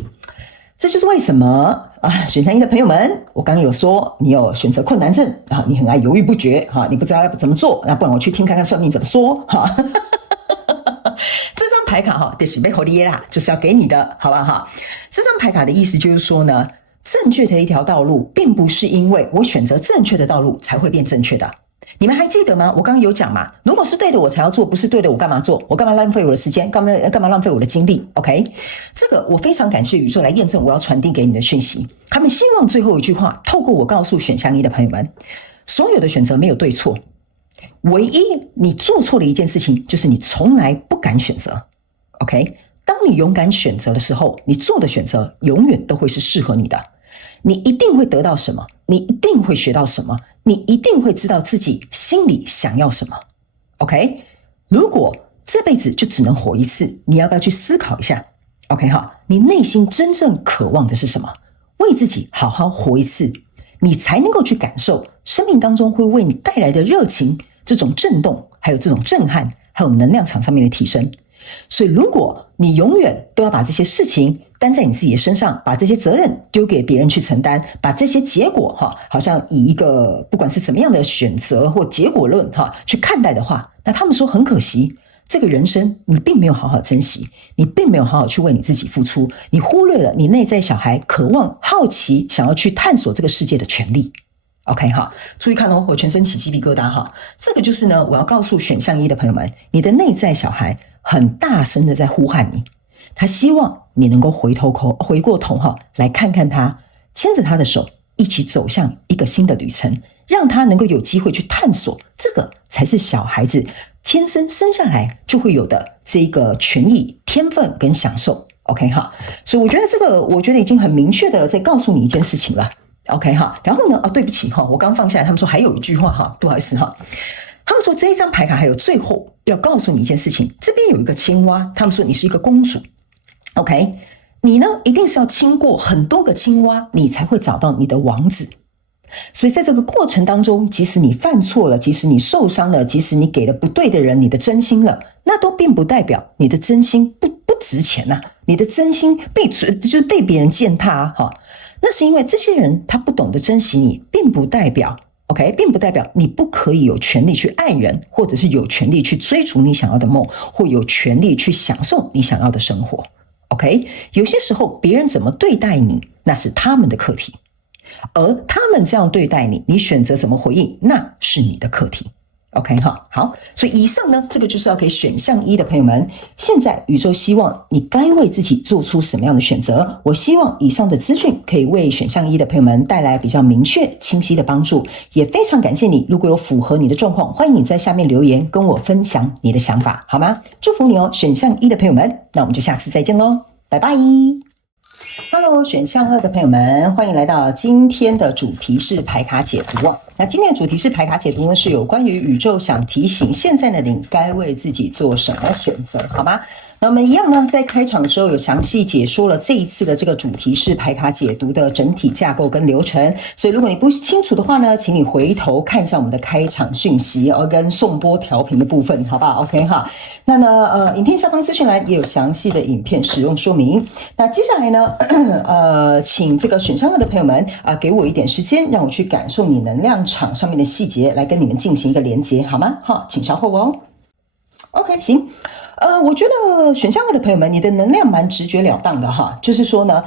这就是为什么选项1的朋友们，我刚刚有说你有选择困难症啊，你很爱犹豫不决哈，你不知道要怎么做，那不然我去听看看算命怎么说哈。这张牌卡哈，就是被给你啦，就是要给你的，好不好哈？这张牌卡的意思就是说呢，正确的一条道路，并不是因为我选择正确的道路才会变正确的。你们还记得吗？我刚刚有讲嘛，如果是对的我才要做，不是对的我干嘛做？我干嘛浪费我的时间？干嘛浪费我的精力 ？OK， 这个我非常感谢宇宙来验证我要传递给你的讯息。他们希望最后一句话透过我告诉选项1的朋友们，所有的选择没有对错，唯一你做错了一件事情，就是你从来不敢选择。OK， 当你勇敢选择的时候，你做的选择永远都会是适合你的。你一定会得到什么，你一定会学到什么，你一定会知道自己心里想要什么 OK， 如果这辈子就只能活一次，你要不要去思考一下 OK 哈？你内心真正渴望的是什么？为自己好好活一次，你才能够去感受生命当中会为你带来的热情，这种震动，还有这种震撼，还有能量场上面的提升。所以如果你永远都要把这些事情担在你自己的身上，把这些责任丢给别人去承担，把这些结果好像以一个不管是怎么样的选择或结果论去看待的话，那他们说很可惜，这个人生你并没有好好珍惜，你并没有好好去为你自己付出，你忽略了你内在小孩渴望好奇想要去探索这个世界的权利。OK 哈，注意看哦，我全身起鸡皮疙瘩哈。这个就是呢，我要告诉选项1的朋友们，你的内在小孩很大声的在呼喊你，他希望你能够回过头哈，来看看他，牵着他的手，一起走向一个新的旅程，让他能够有机会去探索，这个才是小孩子天生生下来就会有的这个权益、天分跟享受。OK 哈，所以我觉得这个，我觉得已经很明确的在告诉你一件事情了。OK 哈，然后呢，对不起哈，我刚放下来，他们说还有一句话哈，不好意思哈，他们说这一张牌卡还有最后要告诉你一件事情，这边有一个青蛙，他们说你是一个公主 ，OK， 你呢一定是要亲过很多个青蛙，你才会找到你的王子。所以在这个过程当中，即使你犯错了，即使你受伤了，即使你给了不对的人你的真心了，那都并不代表你的真心不值钱啊，你的真心就是被别人践踏哈。那是因为这些人他不懂得珍惜你，并不代表 OK， 并不代表你不可以有权利去爱人，或者是有权利去追逐你想要的梦，或有权利去享受你想要的生活 OK， 有些时候别人怎么对待你，那是他们的课题，而他们这样对待你，你选择怎么回应，那是你的课题 OK 哈，好，所以以上呢，这个就是要给选项一的朋友们。现在宇宙希望你该为自己做出什么样的选择？我希望以上的资讯可以为选项一的朋友们带来比较明确、清晰的帮助。也非常感谢你，如果有符合你的状况，欢迎你在下面留言跟我分享你的想法，好吗？祝福你哦，选项一的朋友们。那我们就下次再见喽，拜拜。Hello， 选项二的朋友们，欢迎来到今天的主题是牌卡解读哦。那今天的主题是牌卡解读呢，是有关于宇宙想提醒现在的你该为自己做什么选择，好吗？那我们一样呢，在开场的时候有详细解说了这一次的这个主题是牌卡解读的整体架构跟流程，所以如果你不清楚的话呢，请你回头看一下我们的开场讯息跟送播调频的部分，好不好 ？OK 哈。那呢，影片下方资讯栏也有详细的影片使用说明。那接下来呢，请这个选项二的朋友们给我一点时间，让我去感受你能量场上面的细节，来跟你们进行一个连接，好吗？好，请稍后哦。OK， 行。我觉得选项二的朋友们，你的能量蛮直截了当的哈，就是说呢，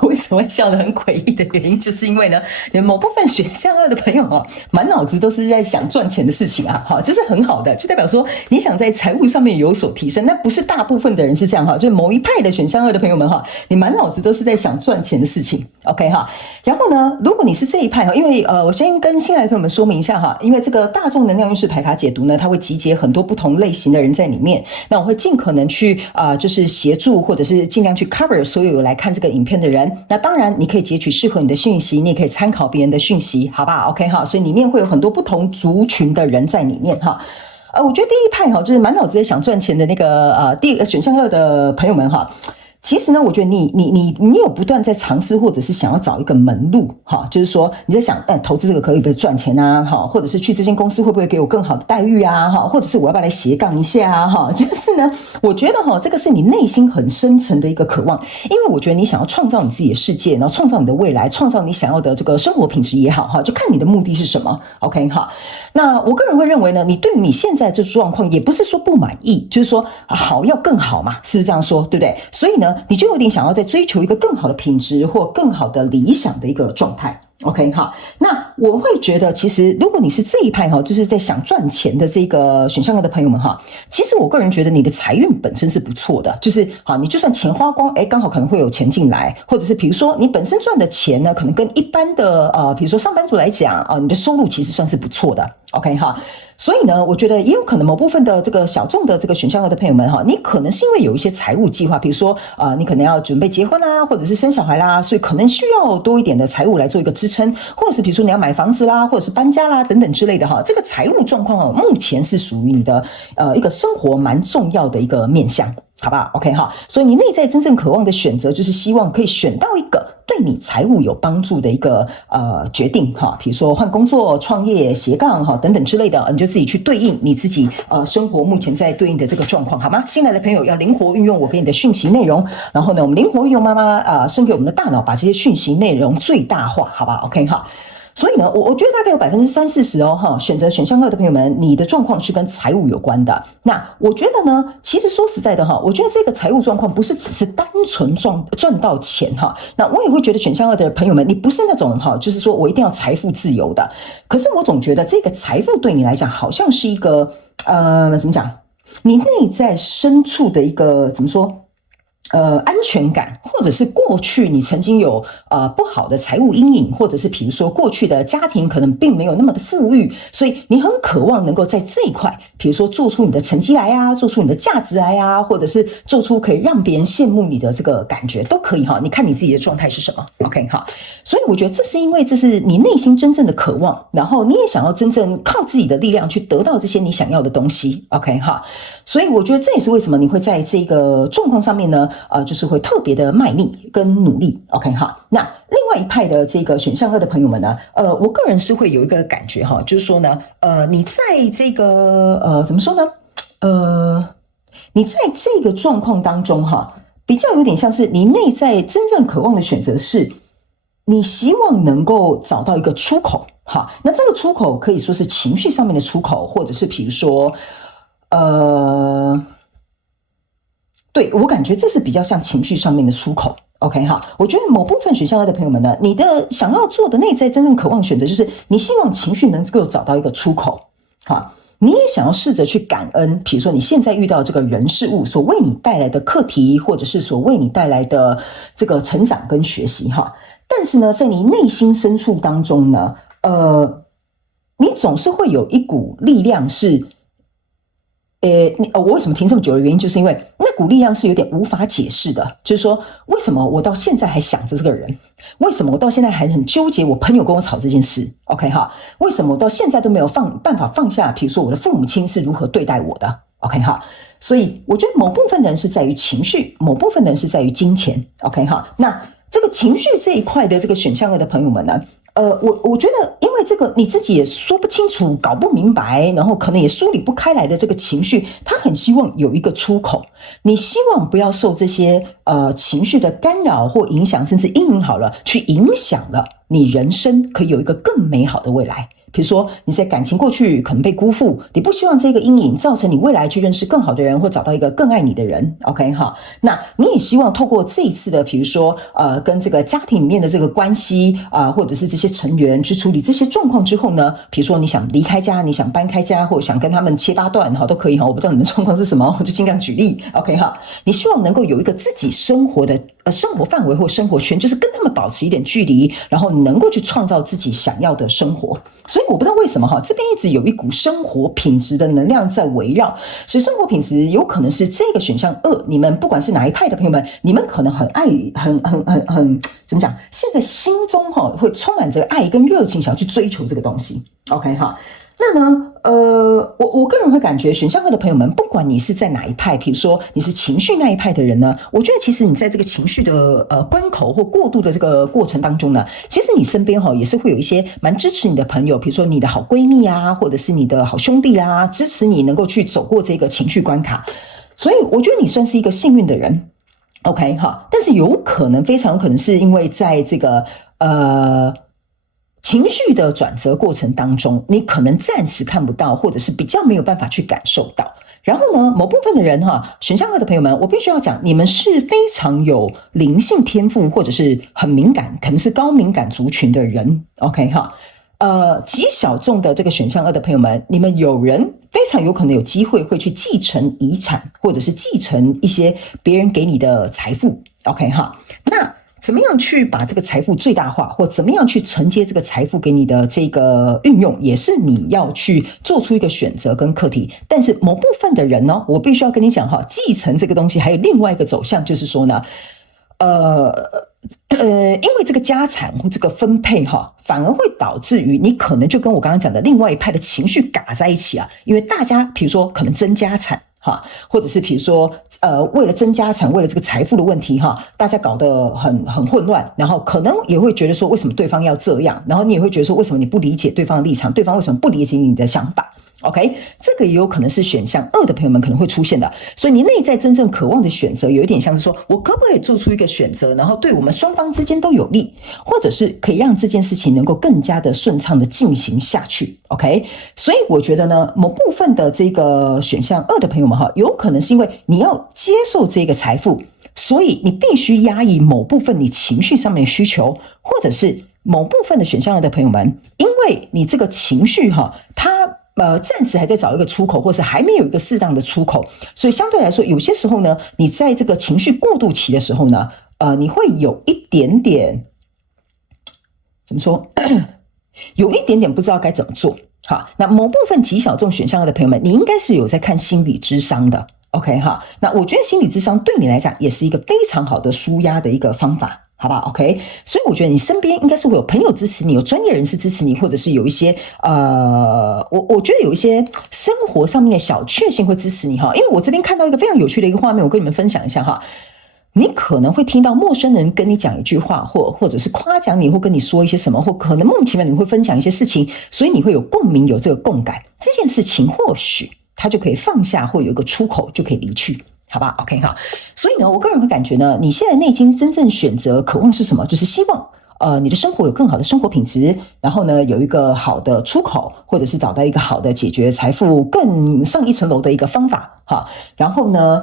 我为什么会笑得很诡异的原因，就是因为呢，某部分选项二的朋友满脑子都是在想赚钱的事情啊，哈，这是很好的，就代表说你想在财务上面有所提升，那不是大部分的人是这样哈，就是某一派的选项二的朋友们哈，你满脑子都是在想赚钱的事情 ，OK 哈，然后呢，如果你是这一派哈，因为我先跟新来的朋友们说明一下哈，因为这个大众能量运势牌卡解读呢，它会集结很多不同类型的人在里面，那我会尽可能去就是协助或者是尽量去 cover 所有来看这个影片的人。那当然你可以截取适合你的讯息，你也可以参考别人的讯息，好吧 ？OK 哈，所以里面会有很多不同族群的人在里面哈。我觉得第一派哈，就是满脑子在想赚钱的那个选项二的朋友们哈。其实呢，我觉得你有不断在尝试，或者是想要找一个门路哈，就是说你在想，投资这个可以不可以赚钱啊？哈，或者是去这间公司会不会给我更好的待遇啊？哈，或者是我要不要来斜杠一下啊？哈，就是呢，我觉得哈，这个是你内心很深层的一个渴望，因为我觉得你想要创造你自己的世界，然后创造你的未来，创造你想要的这个生活品质也好哈，就看你的目的是什么。OK 哈，那我个人会认为呢，你对于你现在这状况也不是说不满意，就是说好要更好嘛，是这样说对不对？所以呢，你就有点想要再追求一个更好的品质或更好的理想的一个状态。OK 好，那我会觉得其实如果你是这一派就是在想赚钱的这个选项的朋友们其实我个人觉得你的财运本身是不错的，就是你就算钱花光，刚好可能会有钱进来，或者是比如说你本身赚的钱呢，可能跟一般的比如说上班族来讲你的收入其实算是不错的。OK 哈，所以呢，我觉得也有可能某部分的这个小众的这个选项二的朋友们你可能是因为有一些财务计划，比如说你可能要准备结婚啦，或者是生小孩啦，所以可能需要多一点的财务来做一个支撑，或者是比如说你要买房子啦，或者是搬家啦等等之类的这个财务状况目前是属于你的一个生活蛮重要的一个面向。好吧 OK 哈，所以你内在真正渴望的选择就是希望可以选到一个对你财务有帮助的一个决定比如说换工作、创业、斜杠等等之类的，你就自己去对应你自己生活目前在对应的这个状况，好吗？新来的朋友要灵活运用我给你的讯息内容，然后呢，我们灵活运用妈妈生给我们的大脑，把这些讯息内容最大化，好吧 OK 哈。所以呢，我觉得大概有30-40%选择选项二的朋友们，你的状况是跟财务有关的。那我觉得呢，其实说实在的我觉得这个财务状况不是只是单纯赚到钱那我也会觉得选项二的朋友们，你不是那种就是说我一定要财富自由的。可是我总觉得这个财富对你来讲，好像是一个怎么讲？你内在深处的一个怎么说？安全感，或者是过去你曾经有不好的财务阴影，或者是比如说过去的家庭可能并没有那么的富裕，所以你很渴望能够在这一块，比如说做出你的成绩来啊，做出你的价值来啊，或者是做出可以让别人羡慕你的这个感觉都可以你看你自己的状态是什么 OK 所以我觉得这是因为这是你内心真正的渴望，然后你也想要真正靠自己的力量去得到这些你想要的东西 OK 所以我觉得这也是为什么你会在这个状况上面呢就是会特别的卖力跟努力 OK 那另外一派的这个选项二的朋友们呢我个人是会有一个感觉就是说呢你在这个怎么说呢你在这个状况当中比较有点像是你内在真正渴望的选择是你希望能够找到一个出口那这个出口可以说是情绪上面的出口，或者是比如说对，我感觉这是比较像情绪上面的出口 OK 哈，我觉得某部分选项2的朋友们呢，你的想要做的内在真正渴望选择，就是你希望情绪能够找到一个出口，哈，你也想要试着去感恩，比如说你现在遇到这个人事物所为你带来的课题，或者是所为你带来的这个成长跟学习哈。但是呢，在你内心深处当中呢，你总是会有一股力量是。我为什么停这么久的原因，就是因为那股力量是有点无法解释的，就是说为什么我到现在还想着这个人，为什么我到现在还很纠结我朋友跟我吵这件事 OK 哈，为什么我到现在都没有办法放下，比如说我的父母亲是如何对待我的 OK 哈，所以我觉得某部分的人是在于情绪，某部分的人是在于金钱 OK 哈，那这个情绪这一块的这个选项2的朋友们呢，我觉得，因为这个你自己也说不清楚、搞不明白，然后可能也梳理不开来的这个情绪，他很希望有一个出口。你希望不要受这些情绪的干扰或影响，甚至阴影好了，去影响了你人生可以有一个更美好的未来。比如说你在感情过去可能被辜负，你不希望这个阴影造成你未来去认识更好的人，或找到一个更爱你的人 OK 哈，那你也希望透过这一次的比如说跟这个家庭里面的这个关系或者是这些成员去处理这些状况之后呢，比如说你想离开家，你想搬开家，或者想跟他们切八段都可以哈，我不知道你们状况是什么，我就尽量举例 OK 哈，你希望能够有一个自己生活的生活范围或生活圈，就是跟他们保持一点距离，然后能够去创造自己想要的生活。所以我不知道为什么这边一直有一股生活品质的能量在围绕，所以生活品质有可能是这个选项2，你们不管是哪一派的朋友们，你们可能很爱很怎么讲，现在心中会充满着爱跟热情，想要去追求这个东西 OK 哈。那呢我个人会感觉选项2的朋友们，不管你是在哪一派，比如说你是情绪那一派的人呢，我觉得其实你在这个情绪的关口或过渡的这个过程当中呢，其实你身边也是会有一些蛮支持你的朋友，比如说你的好闺蜜啊，或者是你的好兄弟啊，支持你能够去走过这个情绪关卡，所以我觉得你算是一个幸运的人 OK 哈。但是有可能非常有可能是因为在这个情绪的转折过程当中，你可能暂时看不到，或者是比较没有办法去感受到。然后呢，某部分的人选项2的朋友们，我必须要讲，你们是非常有灵性天赋，或者是很敏感，可能是高敏感族群的人 OK 哈。极小众的这个选项2的朋友们，你们有人非常有可能有机会会去继承遗产，或者是继承一些别人给你的财富 OK 哈。那怎么样去把这个财富最大化，或怎么样去承接这个财富给你的这个运用，也是你要去做出一个选择跟课题。但是某部分的人呢，我必须要跟你讲继承这个东西还有另外一个走向，就是说呢因为这个家产或这个分配反而会导致于你可能就跟我刚刚讲的另外一派的情绪嘎在一起因为大家比如说可能争家产或者是比如说为了争家产，为了这个财富的问题大家搞得很混乱，然后可能也会觉得说为什么对方要这样，然后你也会觉得说为什么你不理解对方的立场，对方为什么不理解你的想法OK， 这个也有可能是选项2的朋友们可能会出现的，所以你内在真正渴望的选择有一点像是说我可不可以做出一个选择，然后对我们双方之间都有利，或者是可以让这件事情能够更加的顺畅的进行下去 OK， 所以我觉得呢，某部分的这个选项2的朋友们有可能是因为你要接受这个财富，所以你必须压抑某部分你情绪上面的需求，或者是某部分的选项2的朋友们，因为你这个情绪它暂时还在找一个出口，或是还没有一个适当的出口，所以相对来说有些时候呢，你在这个情绪过渡期的时候呢你会有一点点怎么说有一点点不知道该怎么做好，那某部分极小众选项2的朋友们，你应该是有在看心理咨商的 OK 哈，那我觉得心理咨商对你来讲也是一个非常好的抒压的一个方法好不好 OK， 所以我觉得你身边应该是会有朋友支持你，有专业人士支持你，或者是有一些我觉得有一些生活上面的小确幸会支持你因为我这边看到一个非常有趣的一个画面，我跟你们分享一下你可能会听到陌生人跟你讲一句话，或者是夸奖你，或跟你说一些什么，或可能莫名其妙你会分享一些事情，所以你会有共鸣，有这个共感，这件事情或许它就可以放下，或有一个出口就可以离去好吧 OK 好，所以呢我个人会感觉呢，你现在内心真正选择渴望是什么，就是希望你的生活有更好的生活品质，然后呢有一个好的出口，或者是找到一个好的解决财富更上一层楼的一个方法然后呢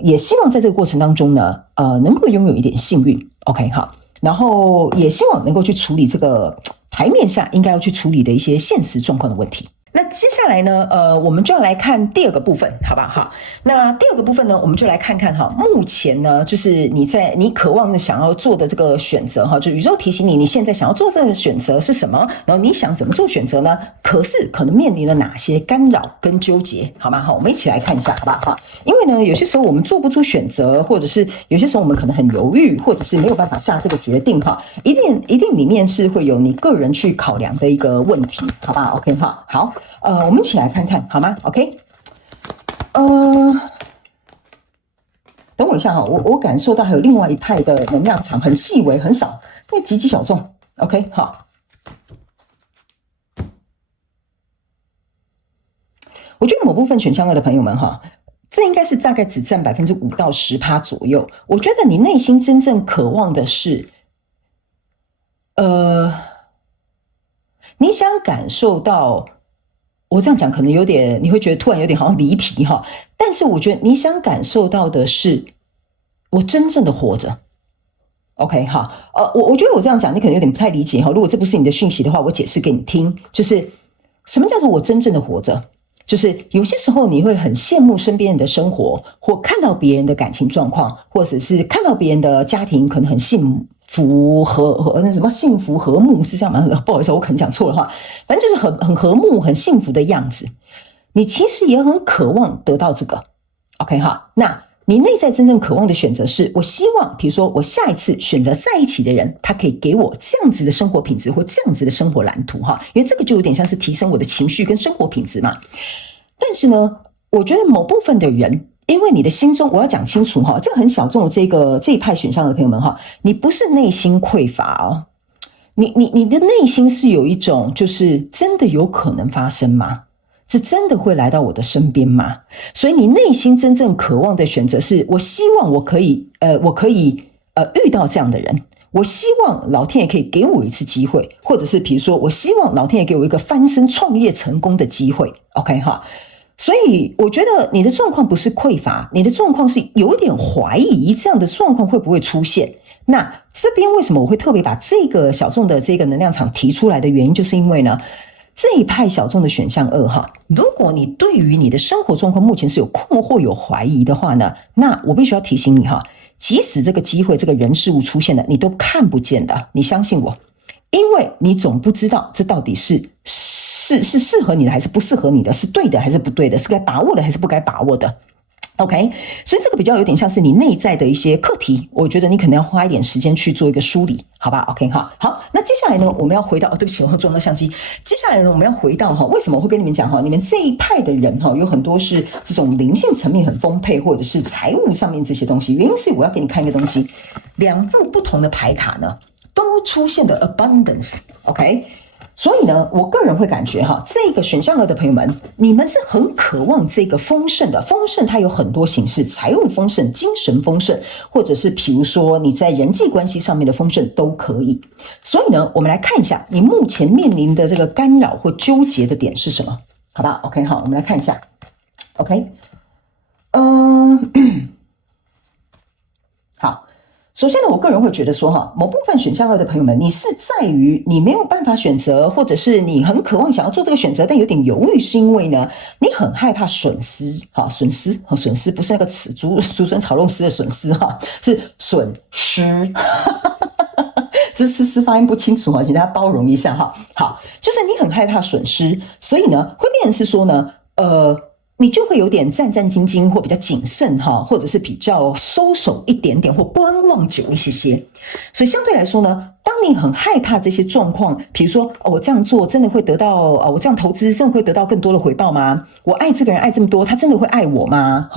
也希望在这个过程当中呢，能够拥有一点幸运 ，OK 哈，然后也希望能够去处理这个台面下应该要去处理的一些现实状况的问题。那接下来呢，我们就要来看第二个部分，好吧哈？那第二个部分呢，我们就来看看哈，目前呢，就是你渴望的想要做的这个选择哈，就宇宙提醒你，你现在想要做这个选择是什么？然后你想怎么做选择呢？可是可能面临了哪些干扰跟纠结，好吗？好，我们一起来看一下，好吧哈？因为呢，有些时候我们做不出选择，或者是有些时候我们可能很犹豫，或者是没有办法下这个决定哈，一定里面是会有你个人去考量的一个问题，好吧 ？OK 哈，好。我们一起来看看好吗 ？OK， 等我一下哈，我感受到还有另外一派的能量场，很细微，很少，这极其小众。OK， 好，我觉得某部分选项2的朋友们哈，这应该是大概只占5%到10%左右。我觉得你内心真正渴望的是，你想感受到。我这样讲可能有点，你会觉得突然有点好像离题哈。但是我觉得你想感受到的是，我真正的活着。OK 哈，我觉得我这样讲你可能有点不太理解哈。如果这不是你的讯息的话，我解释给你听，就是什么叫做我真正的活着？就是有些时候你会很羡慕身边人的生活，或看到别人的感情状况，或者是看到别人的家庭可能很幸福那什么幸福和睦是这样吗？不好意思，我可能讲错了哈。反正就是很和睦、很幸福的样子。你其实也很渴望得到这个 ，OK 哈？那你内在真正渴望的选择是，我希望，比如说我下一次选择在一起的人，他可以给我这样子的生活品质或这样子的生活蓝图哈，因为这个就有点像是提升我的情绪跟生活品质嘛。但是呢，我觉得某部分的人，因为你的心中，我要讲清楚哈，这个很小众的这一派选项的朋友们哈，你不是内心匮乏哦，你的内心是有一种，就是真的有可能发生吗？这真的会来到我的身边吗？所以你内心真正渴望的选择是，我希望我可以遇到这样的人，我希望老天爷可以给我一次机会，或者是比如说，我希望老天爷给我一个翻身创业成功的机会 ，OK 哈。所以我觉得你的状况不是匮乏，你的状况是有点怀疑这样的状况会不会出现。那这边为什么我会特别把这个小众的这个能量场提出来的原因，就是因为呢，这一派小众的选项2哈，如果你对于你的生活状况目前是有困惑、有怀疑的话呢，那我必须要提醒你哈，即使这个机会、这个人事物出现了，你都看不见的，你相信我，因为你总不知道这到底是适合你的还是不适合你的，是对的还是不对的，是该把握的还是不该把握的。OK， 所以这个比较有点像是你内在的一些课题，我觉得你可能要花一点时间去做一个梳理，好吧 ？OK 哈，好，那接下来呢，我们要回到对不起，我撞到相机。接下来呢，我们要回到为什么我会跟你们讲你们这一派的人有很多是这种灵性层面很丰沛，或者是财务上面这些东西，原因是我要给你看一个东西，2副不同的牌卡呢，都出现的 abundance，OK。所以呢，我个人会感觉这个选项2的朋友们，你们是很渴望这个丰盛的。丰盛它有很多形式，财务丰盛、精神丰盛，或者是比如说你在人际关系上面的丰盛都可以。所以呢，我们来看一下你目前面临的这个干扰或纠结的点是什么，好吧 ？OK， 好，我们来看一下。OK， 好。首先呢，我个人会觉得说某部分选项2的朋友们，你是在于你没有办法选择，或者是你很渴望想要做这个选择，但有点犹豫，是因为呢，你很害怕损失，损失不是那个竹笋炒肉丝的损失是损失，这词发音不清楚请大家包容一下好，就是你很害怕损失，所以呢，会变成是说呢，你就会有点战战兢兢或比较谨慎或者是比较收手一点点或观望久一些。所以相对来说呢，当你很害怕这些状况，比如说我这样做真的会得到我这样投资真的会得到更多的回报吗？我爱这个人爱这么多，他真的会爱我吗？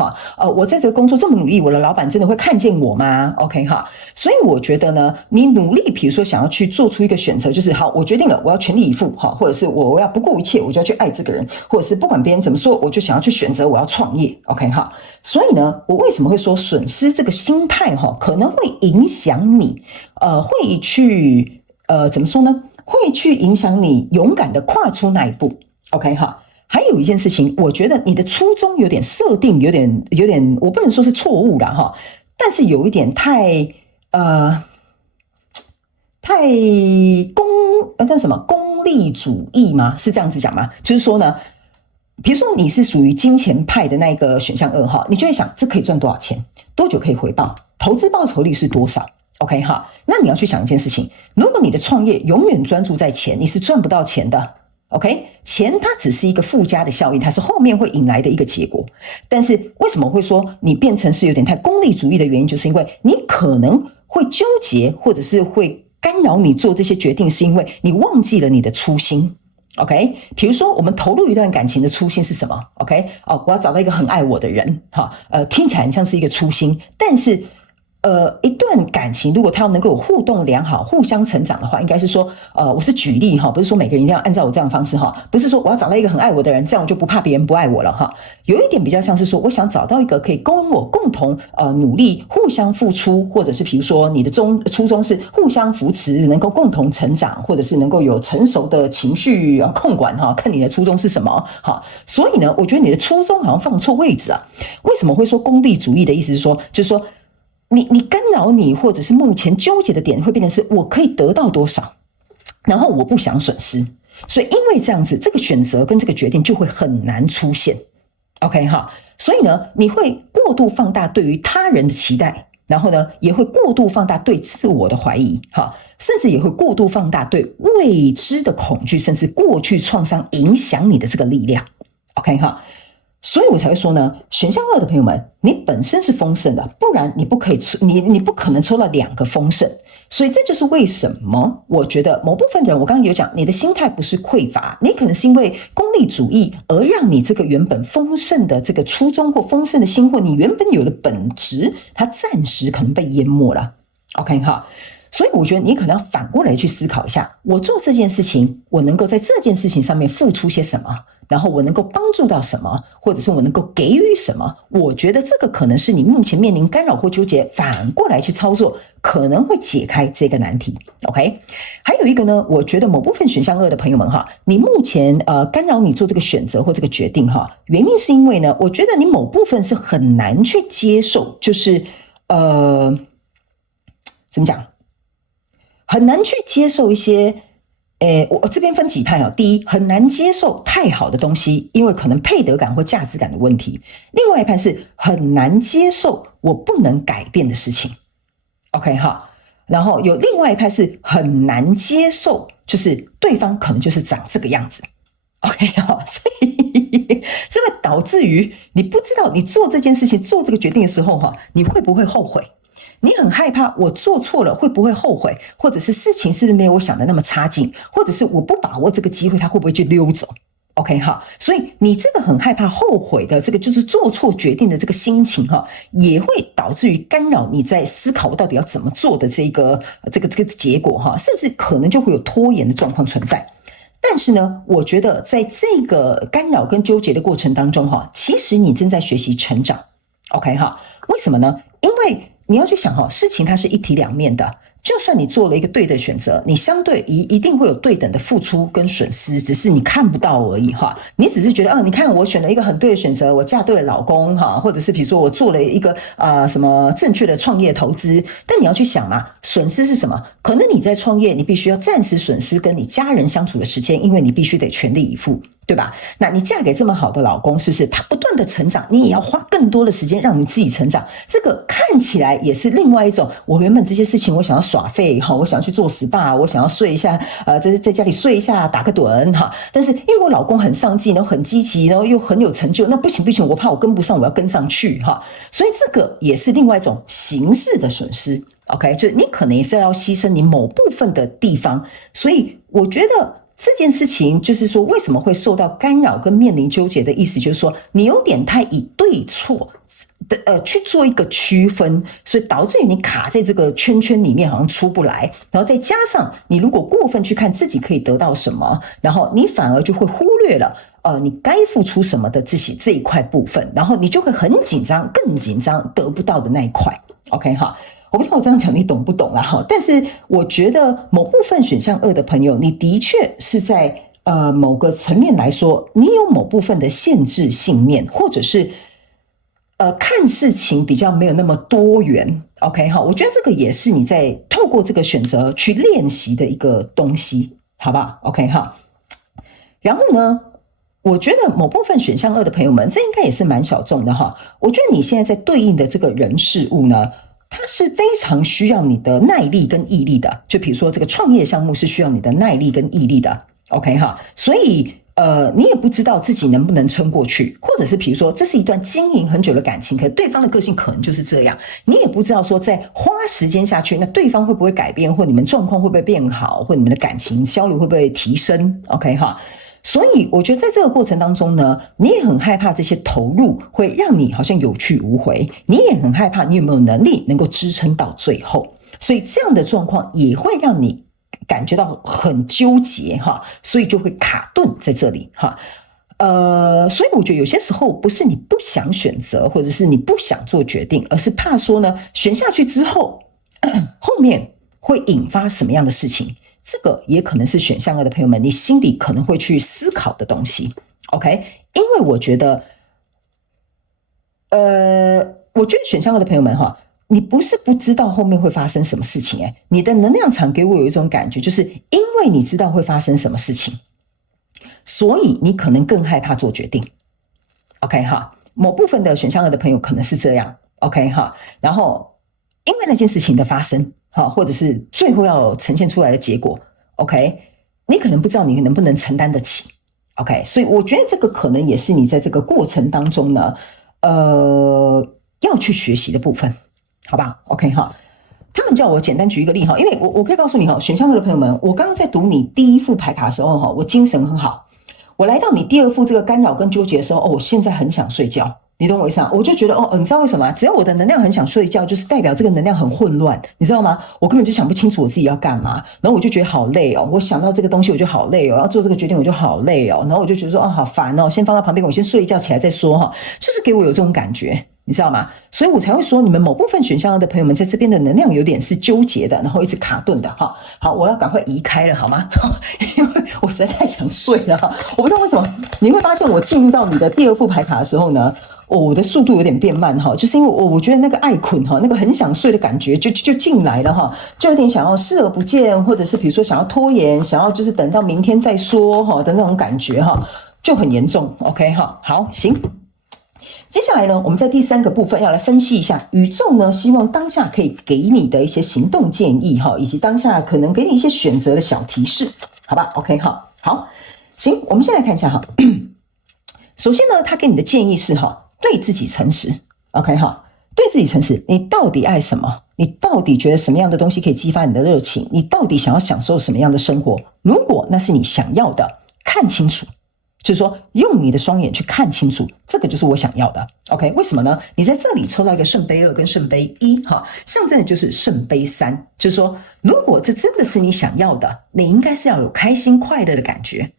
我在这个工作这么努力，我的老板真的会看见我吗？ OK 所以我觉得呢，你努力比如说想要去做出一个选择，就是好，我决定了我要全力以赴或者是我要不顾一切我就要去爱这个人，或者是不管别人怎么说我就想要去选择我要创业 OK 所以呢，我为什么会说损失这个心态可能会影响你会去怎么说呢？会去影响你勇敢的跨出那一步 OK 好，还有一件事情，我觉得你的初衷有点设定，有点，我不能说是错误啦哈，但是有一点太功利主义吗？是这样子讲吗？就是说呢，比如说你是属于金钱派的那个选项2哈，你就会想这可以赚多少钱，多久可以回报，投资报酬率是多少 ？OK 哈，那你要去想一件事情，如果你的创业永远专注在钱，你是赚不到钱的。OK， 钱它只是一个附加的效应，它是后面会引来的一个结果。但是为什么会说你变成是有点太功利主义的原因，就是因为你可能会纠结，或者是会干扰你做这些决定，是因为你忘记了你的初心。OK， 比如说我们投入一段感情的初心是什么 ？OK， 我要找到一个很爱我的人，听起来很像是一个初心，但是一段感情如果它能够有互动良好、互相成长的话，应该是说，我是举例哈，不是说每个人一定要按照我这样的方式哈，不是说我要找到一个很爱我的人，这样我就不怕别人不爱我了哈。有一点比较像是说，我想找到一个可以跟我共同努力、互相付出，或者是比如说你的初衷是互相扶持，能够共同成长，或者是能够有成熟的情绪控管哈，看你的初衷是什么哈。所以呢，我觉得你的初衷好像放错位置啊。为什么会说功利主义的意思是说，就是说。你干扰你，或者是目前纠结的点会变成是我可以得到多少，然后我不想损失，所以因为这样子，这个选择跟这个决定就会很难出现。OK 哈，所以呢，你会过度放大对于他人的期待，然后呢，也会过度放大对自我的怀疑，哈，甚至也会过度放大对未知的恐惧，甚至过去创伤影响你的这个力量。OK 哈。所以我才会说呢，选项2的朋友们，你本身是丰盛的，不然你不可以你不可能抽到2个丰盛。所以这就是为什么我觉得某部分人，我刚刚有讲，你的心态不是匮乏，你可能是因为功利主义而让你这个原本丰盛的这个初衷或丰盛的心，或你原本有的本质，它暂时可能被淹没了。OK 哈。所以我觉得你可能要反过来去思考一下，我做这件事情，我能够在这件事情上面付出些什么，然后我能够帮助到什么，或者是我能够给予什么。我觉得这个可能是你目前面临干扰或纠结，反过来去操作，可能会解开这个难题。OK， 还有一个呢，我觉得某部分选项2的朋友们哈，你目前干扰你做这个选择或这个决定哈，原因是因为呢，我觉得你某部分是很难去接受，就是怎么讲？很难去接受一些，我这边分几派哦。第一，很难接受太好的东西，因为可能配得感或价值感的问题。另外一派是很难接受我不能改变的事情。OK 哈，然后有另外一派是很难接受，就是对方可能就是长这个样子。OK 哈，所以这会导致于你不知道你做这件事情、做这个决定的时候哈，你会不会后悔？你很害怕我做错了会不会后悔，或者是事情是不是没有我想的那么差劲，或者是我不把握这个机会，他会不会去溜走 ？OK 哈，所以你这个很害怕后悔的这个就是做错决定的这个心情哈，也会导致于干扰你在思考我到底要怎么做的这个结果哈，甚至可能就会有拖延的状况存在。但是呢，我觉得在这个干扰跟纠结的过程当中哈，其实你正在学习成长。OK 哈，为什么呢？因为你要去想哈，事情它是一体两面的。就算你做了一个对的选择，你相对一定会有对等的付出跟损失，只是你看不到而已哈。你只是觉得你看我选了一个很对的选择，我嫁对了老公哈，或者是比如说我做了一个什么正确的创业投资，但你要去想嘛，损失是什么？可能你在创业，你必须要暂时损失跟你家人相处的时间，因为你必须得全力以赴，对吧？那你嫁给这么好的老公，是不是他不断的成长，你也要花更多的时间让你自己成长？这个看起来也是另外一种，我原本这些事情我想要耍废哈，我想要去做 SPA， 我想要睡一下，在家里睡一下，打个盹哈。但是因为我老公很上进，然后很积极，然后又很有成就，那不行，我怕我跟不上，我要跟上去哈。所以这个也是另外一种形式的损失。OK， 就是你可能也是要牺牲你某部分的地方，所以我觉得这件事情就是说，为什么会受到干扰跟面临纠结的意思，就是说你有点太以对错的去做一个区分，所以导致于你卡在这个圈圈里面，好像出不来。然后再加上你如果过分去看自己可以得到什么，然后你反而就会忽略了你该付出什么的这一块部分，然后你就会很紧张，更紧张得不到的那一块。OK 哈。我不知道我这样讲你懂不懂啦哈，但是我觉得某部分选项2的朋友，你的确是在某个层面来说，你有某部分的限制信念，或者是看事情比较没有那么多元。 OK 哈，我觉得这个也是你在透过这个选择去练习的一个东西，好不好 ？OK 哈。然后呢，我觉得某部分选项2的朋友们，这应该也是蛮小众的哈。我觉得你现在在对应的这个人事物呢，它是非常需要你的耐力跟毅力的。就比如说这个创业项目是需要你的耐力跟毅力的 ，OK 哈。所以你也不知道自己能不能撑过去，或者是比如说这是一段经营很久的感情，可是对方的个性可能就是这样，你也不知道说在花时间下去，那对方会不会改变，或你们状况会不会变好，或你们的感情交流会不会提升 ，OK 哈。所以我觉得在这个过程当中呢，你也很害怕这些投入会让你好像有去无回，你也很害怕你有没有能力能够支撑到最后，所以这样的状况也会让你感觉到很纠结哈，所以就会卡顿在这里哈。所以我觉得有些时候不是你不想选择，或者是你不想做决定，而是怕说呢，选下去之后，后面会引发什么样的事情。这个也可能是选项2的朋友们，你心里可能会去思考的东西 ，OK？ 因为我觉得选项2的朋友们哈，你不是不知道后面会发生什么事情，你的能量场给我有一种感觉，就是因为你知道会发生什么事情，所以你可能更害怕做决定 ，OK 哈？某部分的选项2的朋友可能是这样 ，OK 哈？然后因为那件事情的发生，或者是最后要呈现出来的结果 ，OK？ 你可能不知道你能不能承担得起 ，OK？ 所以我觉得这个可能也是你在这个过程当中呢，要去学习的部分，好吧 ？OK 哈。他们叫我简单举一个例哈，因为我可以告诉你哈，选项2的朋友们，我刚刚在读你第一副牌卡的时候哈，我精神很好。我来到你第2副这个干扰跟纠结的时候，我现在很想睡觉。你懂我意思啊？我就觉得你知道为什么吗？只要我的能量很想睡觉，就是代表这个能量很混乱，你知道吗？我根本就想不清楚我自己要干嘛，然后我就觉得好累哦。我想到这个东西我就好累哦，要做这个决定我就好累哦，然后我就觉得说好烦哦，先放到旁边，我先睡一觉起来再说哈，就是给我有这种感觉。你知道吗？所以我才会说，你们某部分选项2的朋友们在这边的能量有点是纠结的，然后一直卡顿的哈。好，我要赶快移开了，好吗？因为我实在太想睡了哈。我不知道为什么，你会发现我进入到你的第2副牌卡的时候呢，我的速度有点变慢哈，就是因为我觉得那个爱睏哈，那个很想睡的感觉就进来了哈，就有点想要视而不见，或者是比如说想要拖延，想要就是等到明天再说哈的那种感觉哈，就很严重。OK 哈，好，行。接下来呢，我们在第3个部分要来分析一下宇宙呢，希望当下可以给你的一些行动建议哈，以及当下可能给你一些选择的小提示，好吧 ？OK 哈，好，行，我们先来看一下哈。首先呢，他给你的建议是哈，对自己诚实 ，OK 哈，对自己诚实，你到底爱什么？你到底觉得什么样的东西可以激发你的热情？你到底想要享受什么样的生活？如果那是你想要的，看清楚。就是说，用你的双眼去看清楚，这个就是我想要的。OK， 为什么呢？你在这里抽到一个圣杯2跟圣杯1，哈，象征的就是圣杯3。就是说，如果这真的是你想要的，你应该是要有开心快乐的感觉。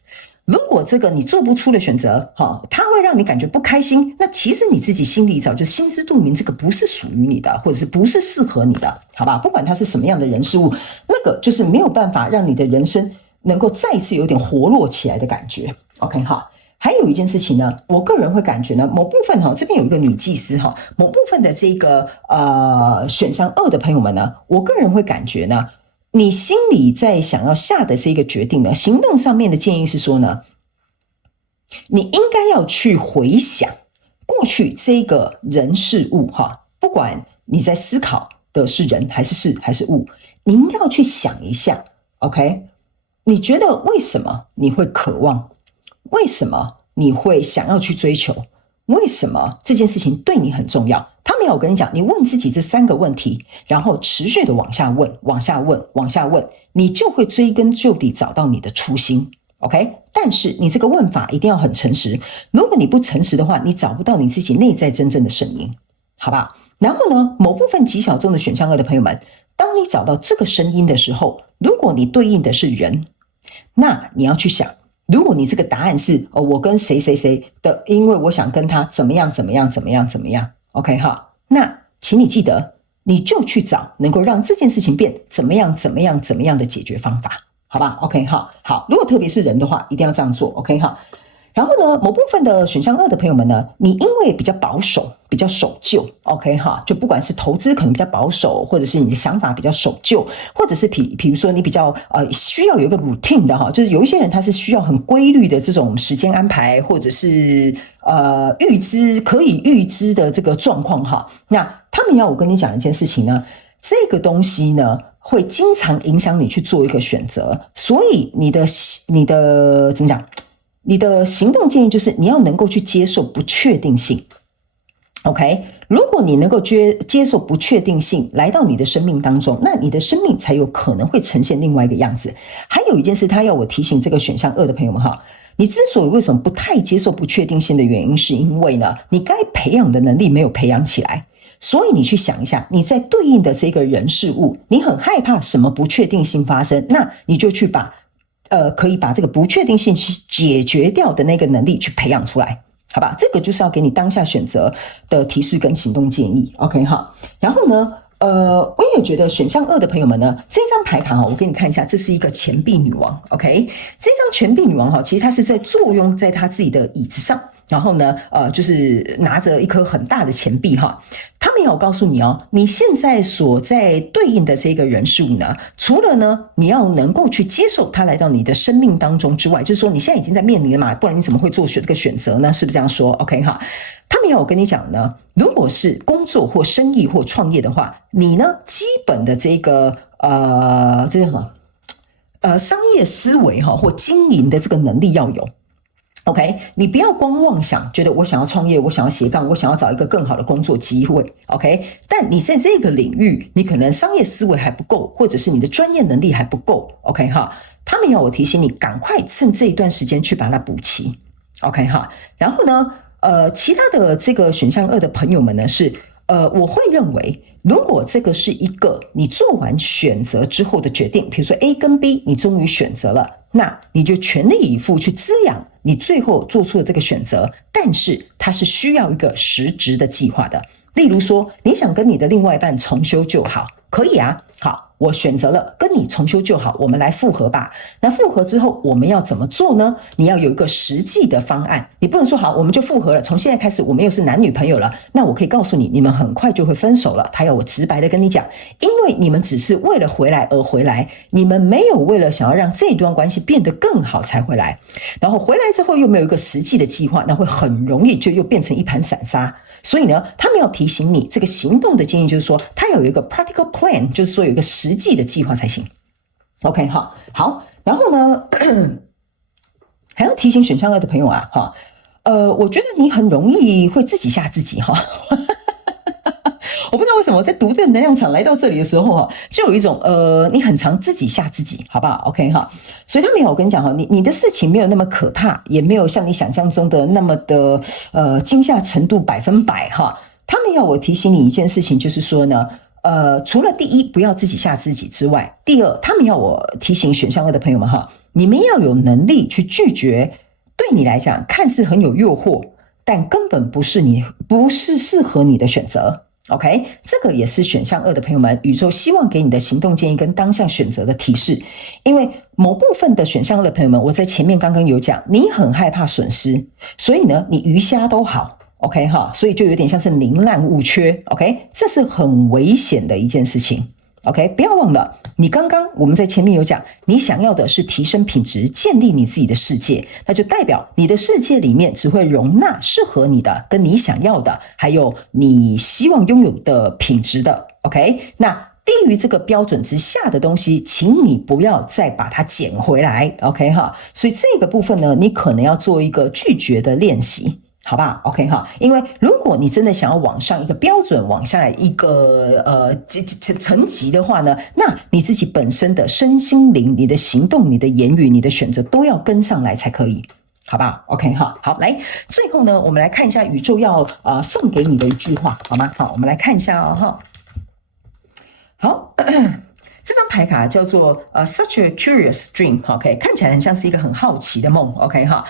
如果这个你做不出的选择，它会让你感觉不开心，那其实你自己心里早就心知肚明，这个不是属于你的，或者是不是适合你的，好吧？不管它是什么样的人事物，那个就是没有办法让你的人生能够再次有点活络起来的感觉。OK 哈，还有一件事情呢，我个人会感觉呢，某部分这边有一个女祭司某部分的这个选项2的朋友们呢，我个人会感觉呢，你心里在想要下的这个决定呢，行动上面的建议是说呢，你应该要去回想过去这个人事物不管你在思考的是人还是事还是物，你应该要去想一下 ，OK？ 你觉得为什么你会渴望？为什么你会想要去追求？为什么这件事情对你很重要？他没有跟你讲，你问自己这3个问题，然后持续的往下问，往下问，往下问，你就会追根究底找到你的初心。OK， 但是你这个问法一定要很诚实。如果你不诚实的话，你找不到你自己内在真正的声音，好吧？然后呢，某部分极小众的选项2的朋友们，当你找到这个声音的时候，如果你对应的是人，那你要去想。如果你这个答案是我跟谁谁谁的，因为我想跟他怎么样怎么样怎么样怎么样 ，OK 哈，那请你记得，你就去找能够让这件事情变怎么样怎么样怎么样的解决方法，好吧 ？OK 哈，好，如果特别是人的话，一定要这样做 ，OK 哈。然后呢，某部分的选项2的朋友们呢，你因为比较保守、比较守旧 ，OK 哈，就不管是投资可能比较保守，或者是你的想法比较守旧，或者是比如说你比较需要有一个 routine 的哈，就是有一些人他是需要很规律的这种时间安排，或者是可以预知的这个状况哈。那他们要我跟你讲一件事情呢，这个东西呢会经常影响你去做一个选择，所以你的怎么讲？你的行动建议就是你要能够去接受不确定性 ，OK？ 如果你能够接受不确定性来到你的生命当中，那你的生命才有可能会呈现另外一个样子。还有一件事，他要我提醒这个选项2的朋友们哈，你之所以为什么不太接受不确定性的原因，是因为呢，你该培养的能力没有培养起来。所以你去想一下，你在对应的这个人事物，你很害怕什么不确定性发生，那你就去可以把这个不确定性去解决掉的那个能力去培养出来，好吧？这个就是要给你当下选择的提示跟行动建议 ，OK 哈。然后呢，我也觉得选项2的朋友们呢，这张牌卡哈，我给你看一下，这是一个钱币女王 ，OK？ 这张钱币女王哈，其实她是在坐拥在她自己的椅子上。然后呢，就是拿着一颗很大的钱币哈，他们要告诉你哦，你现在所在对应的这个人事物呢，除了呢你要能够去接受它来到你的生命当中之外，就是说你现在已经在面临了嘛，不然你怎么会做这个选择呢？是不是这样说 ？OK 哈，他们要我跟你讲呢，如果是工作或生意或创业的话，你呢基本的这个这叫什么？商业思维哈或经营的这个能力要有。OK， 你不要光妄想，觉得我想要创业，我想要斜杠，我想要找一个更好的工作机会。OK， 但你在这个领域，你可能商业思维还不够，或者是你的专业能力还不够。OK 哈，他们要我提醒你，赶快趁这一段时间去把它补齐。OK 哈，然后呢，其他的这个选项2的朋友们呢是。我会认为，如果这个是一个你做完选择之后的决定，比如说 A 跟 B， 你终于选择了，那你就全力以赴去滋养你最后做出的这个选择。但是它是需要一个实质的计划的。例如说，你想跟你的另外一半重修旧好，可以啊。好，我选择了跟你重修旧好，我们来复合吧。那复合之后我们要怎么做呢？你要有一个实际的方案，你不能说好我们就复合了，从现在开始我们又是男女朋友了。那我可以告诉你，你们很快就会分手了。他要我直白的跟你讲，因为你们只是为了回来而回来，你们没有为了想要让这段关系变得更好才回来。然后回来之后又没有一个实际的计划，那会很容易就又变成一盘散沙。所以呢，他们要提醒你，这个行动的建议就是说，他要有一个 practical plan， 就是说有一个实际的计划才行。OK， 好，然后呢，还要提醒选项2的朋友啊，我觉得你很容易会自己吓自己哈。我不知道为什么我在读这个能量场来到这里的时候就有一种你很常自己吓自己，好不好 ？OK 哈，所以他们有我跟你讲你的事情没有那么可怕，也没有像你想象中的那么的惊吓程度100%哈。他们要我提醒你一件事情，就是说呢，除了第一不要自己吓自己之外，第二他们要我提醒选项2的朋友们哈，你们要有能力去拒绝对你来讲看似很有诱惑，但根本不是适合你的选择。OK， 这个也是选项2的朋友们，宇宙希望给你的行动建议跟当下选择的提示。因为某部分的选项2的朋友们，我在前面刚刚有讲，你很害怕损失，所以呢，你鱼虾都好 ，OK 哈，所以就有点像是宁滥勿缺 ，OK， 这是很危险的一件事情。OK， 不要忘了，你刚刚我们在前面有讲，你想要的是提升品质，建立你自己的世界，那就代表你的世界里面只会容纳适合你的、跟你想要的，还有你希望拥有的品质的。OK， 那低于这个标准之下的东西，请你不要再把它捡回来。OK 哈，所以这个部分呢，你可能要做一个拒绝的练习。好吧 ，OK 哈，因为如果你真的想要往上一个标准，往下来一个层级的话呢，那你自己本身的身心灵、你的行动、你的言语、你的选择都要跟上来才可以，好吧 ，OK 哈，好，来，最后呢，我们来看一下宇宙要送给你的一句话，好吗？好，我们来看一下哈，好。这张牌卡叫做Such a Curious Dream，OK， 看起来很像是一个很好奇的梦 ，OK 哈。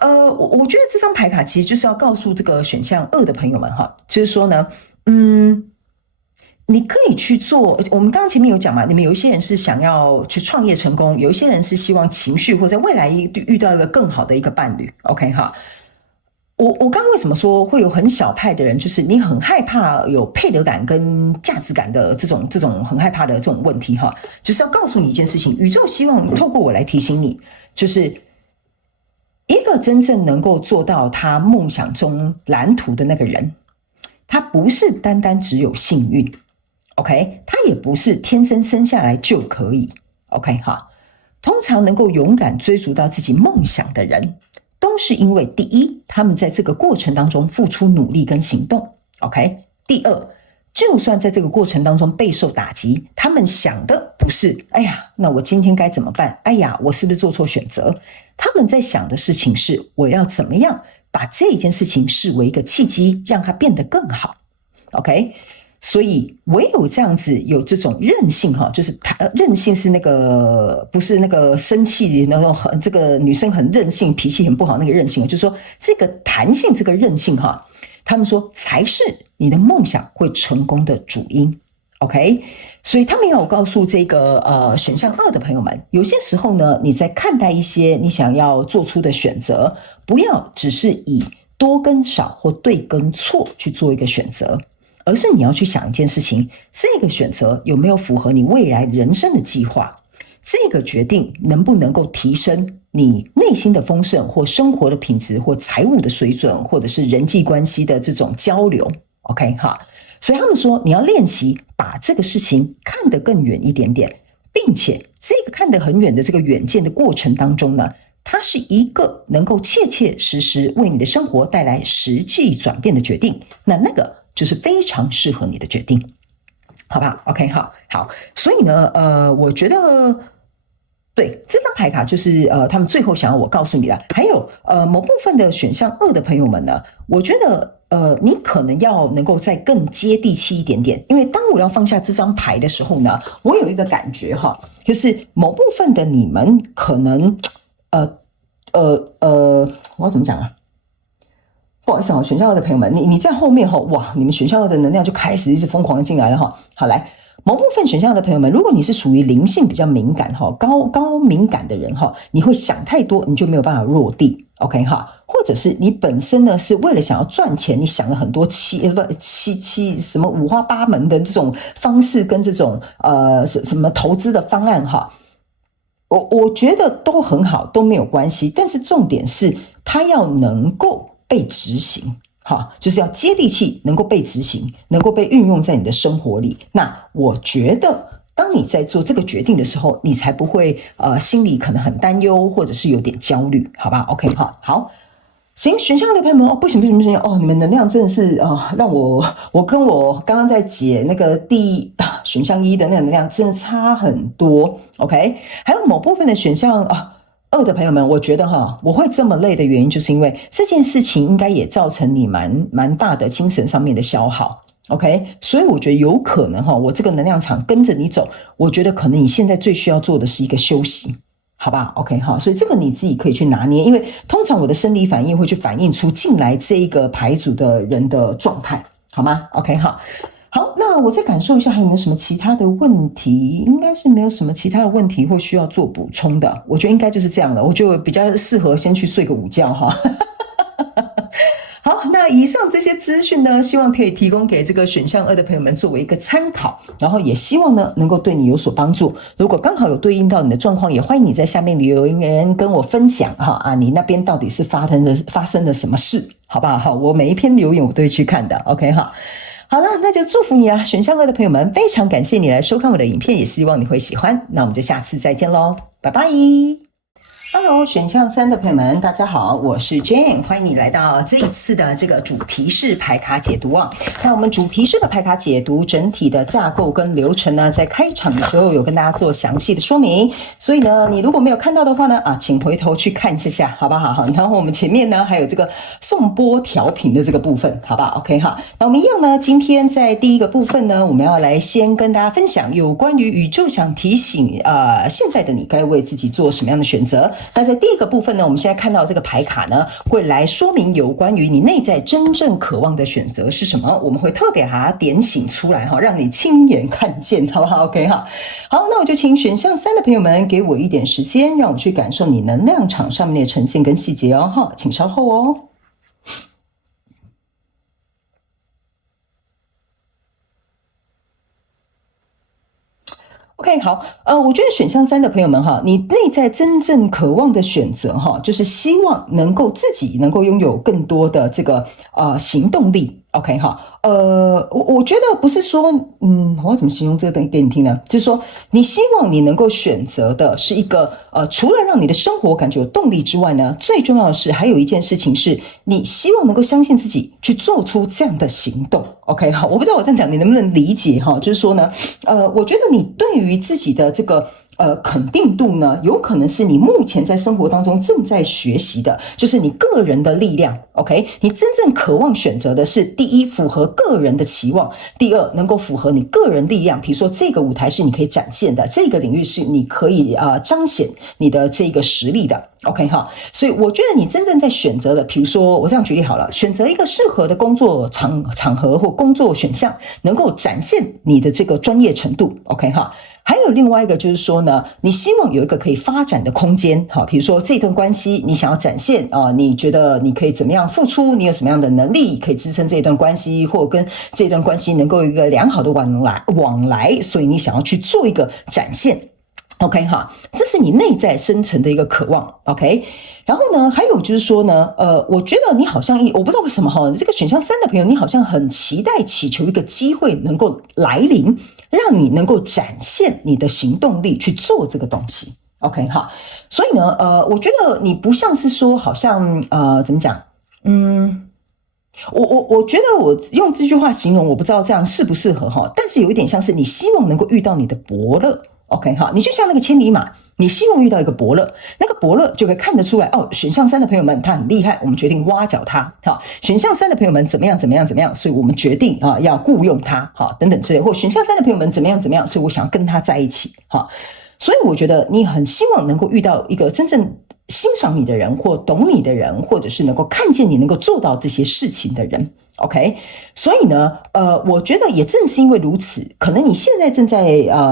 我觉得这张牌卡其实就是要告诉这个选项2的朋友们哈，就是说呢，你可以去做，我们刚刚前面有讲嘛，你们有一些人是想要去创业成功，有一些人是希望情绪或在未来遇到一个更好的一个伴侣 OK 哈。我刚刚为什么说会有很小派的人，就是你很害怕有配得感跟价值感的这种很害怕的这种问题哈，就是要告诉你一件事情，宇宙希望透过我来提醒你，就是一个真正能够做到他梦想中蓝图的那个人，他不是单单只有幸运 OK， 他也不是天生下来就可以 OK 哈。通常能够勇敢追逐到自己梦想的人，都是因为第一，他们在这个过程当中付出努力跟行动 OK。 第二，就算在这个过程当中备受打击，他们想的不是哎呀那我今天该怎么办，哎呀我是不是做错选择，他们在想的事情是我要怎么样把这件事情视为一个契机，让它变得更好 OK。所以唯有这样子有这种韧性哈，就是韧性是那个不是那个生气那种很这个女生很任性脾气很不好那个韧性，就是说这个弹性这个韧性哈，他们说才是你的梦想会成功的主因 OK。 所以他们要我告诉这个选项2的朋友们，有些时候呢你在看待一些你想要做出的选择，不要只是以多跟少或对跟错去做一个选择，而是你要去想一件事情，这个选择有没有符合你未来人生的计划，这个决定能不能够提升你内心的丰盛或生活的品质或财务的水准，或者是人际关系的这种交流 OK 哈。所以他们说你要练习把这个事情看得更远一点点，并且这个看得很远的这个远见的过程当中呢，它是一个能够切切实实为你的生活带来实际转变的决定，那个就是非常适合你的决定，好不好 OK 好，所以呢我觉得对这张牌卡就是他们最后想要我告诉你的。还有某部分的选项2的朋友们呢，我觉得你可能要能够再更接地气一点点，因为当我要放下这张牌的时候呢，我有一个感觉哈，就是某部分的你们可能我要怎么讲啊，不好意思啊，选项2的朋友们，你在后面哈，哇，你们选项2的能量就开始一直疯狂的进来了哈。好，来，某部分选项2的朋友们，如果你是属于灵性比较敏感哈，高敏感的人哈，你会想太多，你就没有办法落地 OK 哈。或者是你本身呢是为了想要赚钱，你想了很多七什么五花八门的这种方式跟这种什么投资的方案哈。我觉得都很好，都没有关系，但是重点是它要能够被执行，就是要接地气，能够被执行，能够被运用在你的生活里。那我觉得当你在做这个决定的时候，你才不会心里可能很担忧，或者是有点焦虑，好吧 OK 好。行，选项的朋友们不行你们能量真的是让我跟我刚刚在解那个选项1的那个能量真的差很多 OK。 还有某部分的选项2的朋友们，我觉得我会这么累的原因，就是因为这件事情应该也造成你蛮大的精神上面的消耗 OK。 所以我觉得有可能我这个能量场跟着你走，我觉得可能你现在最需要做的是一个休息，好吧 OK 所以这个你自己可以去拿捏，因为通常我的生理反应会去反映出进来这一个牌组的人的状态，好吗 OK 好，那我再感受一下还有没有什么其他的问题，应该是没有什么其他的问题会需要做补充的，我觉得应该就是这样了，我就比较适合先去睡个午觉哈。好，那以上这些资讯呢，希望可以提供给这个选项2的朋友们作为一个参考，然后也希望呢能够对你有所帮助。如果刚好有对应到你的状况，也欢迎你在下面留言跟我分享你那边到底是发生了什么事，好不好？我每一篇留言我都会去看的 OK 好了，那就祝福你啊，选项2的朋友们，非常感谢你来收看我的影片，也希望你会喜欢。那我们就下次再见咯，拜拜。Hello， 选项3的朋友们，大家好，我是 Jane， 欢迎你来到这一次的这个主题式牌卡解读那我们主题式的牌卡解读整体的架构跟流程呢，在开场的时候有跟大家做详细的说明，所以呢，你如果没有看到的话呢，请回头去看一下，好不好？然后我们前面呢还有这个颂钵调频的这个部分，好不好 ？OK 哈，那我们一样呢，今天在第一个部分呢，我们要来先跟大家分享有关于宇宙想提醒现在的你该为自己做什么样的选择。那在第一个部分呢，我们现在看到这个牌卡呢，会来说明有关于你内在真正渴望的选择是什么，我们会特别把它点醒出来哈，让你亲眼看见，好不好 ？OK 哈，好，那我就请选项3的朋友们给我一点时间，让我去感受你能量场上面的呈现跟细节哦，哈，请稍后哦。OK， 好，我觉得选项3的朋友们哈，你内在真正渴望的选择哈，就是希望能够自己能够拥有更多的这个行动力。OK 哈，我觉得不是说，我要怎么形容这个东西给你听呢？就是说，你希望你能够选择的是一个除了让你的生活感觉有动力之外呢，最重要的是还有一件事情是，你希望能够相信自己去做出这样的行动。OK 好，我不知道我这样讲你能不能理解哈？就是说呢，我觉得你对于自己的这个肯定度呢，有可能是你目前在生活当中正在学习的，就是你个人的力量。OK， 你真正渴望选择的是第一，符合个人的期望；第二，能够符合你个人力量。比如说，这个舞台是你可以展现的，这个领域是你可以彰显你的这个实力的。OK 哈，所以我觉得你真正在选择的，比如说我这样举例好了，选择一个适合的工作场合或工作选项，能够展现你的这个专业程度。OK 哈。还有另外一个就是说呢，你希望有一个可以发展的空间，好，比如说这段关系你想要展现你觉得你可以怎么样付出，你有什么样的能力可以支撑这段关系，或跟这段关系能够有一个良好的往来，所以你想要去做一个展现。OK 哈，这是你内在深层的一个渴望。OK， 然后呢，还有就是说呢，我觉得你好像我不知道为什么哈，这个选项3的朋友，你好像很期待祈求一个机会能够来临，让你能够展现你的行动力去做这个东西。OK 哈，所以呢，我觉得你不像是说好像怎么讲，我觉得我用这句话形容，我不知道这样适不适合哈，但是有一点像是你希望能够遇到你的伯乐。OK 好，你就像那个千里马，你希望遇到一个伯乐，那个伯乐就可以看得出来哦。选项3的朋友们他很厉害，我们决定挖角他。好，选项3的朋友们怎么样，所以我们决定要雇佣他。好，等等之类，或选项3的朋友们怎么样，所以我想要跟他在一起。好，所以我觉得你很希望能够遇到一个真正欣赏你的人，或懂你的人，或者是能够看见你能够做到这些事情的人。OK， 所以呢，我觉得也正是因为如此，可能你现在正在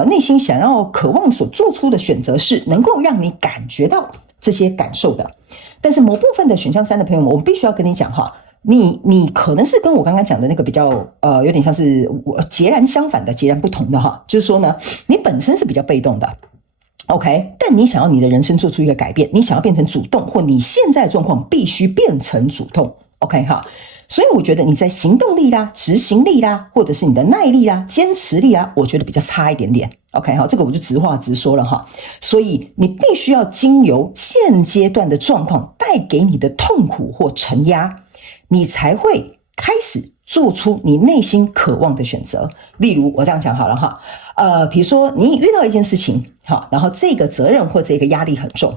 内心想要渴望所做出的选择是能够让你感觉到这些感受的。但是某部分的选项3的朋友们，我们必须要跟你讲哈，你可能是跟我刚刚讲的那个比较有点像是截然相反的、截然不同的哈，就是说呢，你本身是比较被动的。OK， 但你想要你的人生做出一个改变，你想要变成主动，或你现在的状况必须变成主动。OK 哈。所以我觉得你在行动力啦、执行力啦，或者是你的耐力啦、坚持力啦，我觉得比较差一点点。OK 好，这个我就直话直说了哈。所以你必须要经由现阶段的状况带给你的痛苦或承压，你才会开始做出你内心渴望的选择。例如我这样讲好了哈，比如说你遇到一件事情，好，然后这个责任或这个压力很重，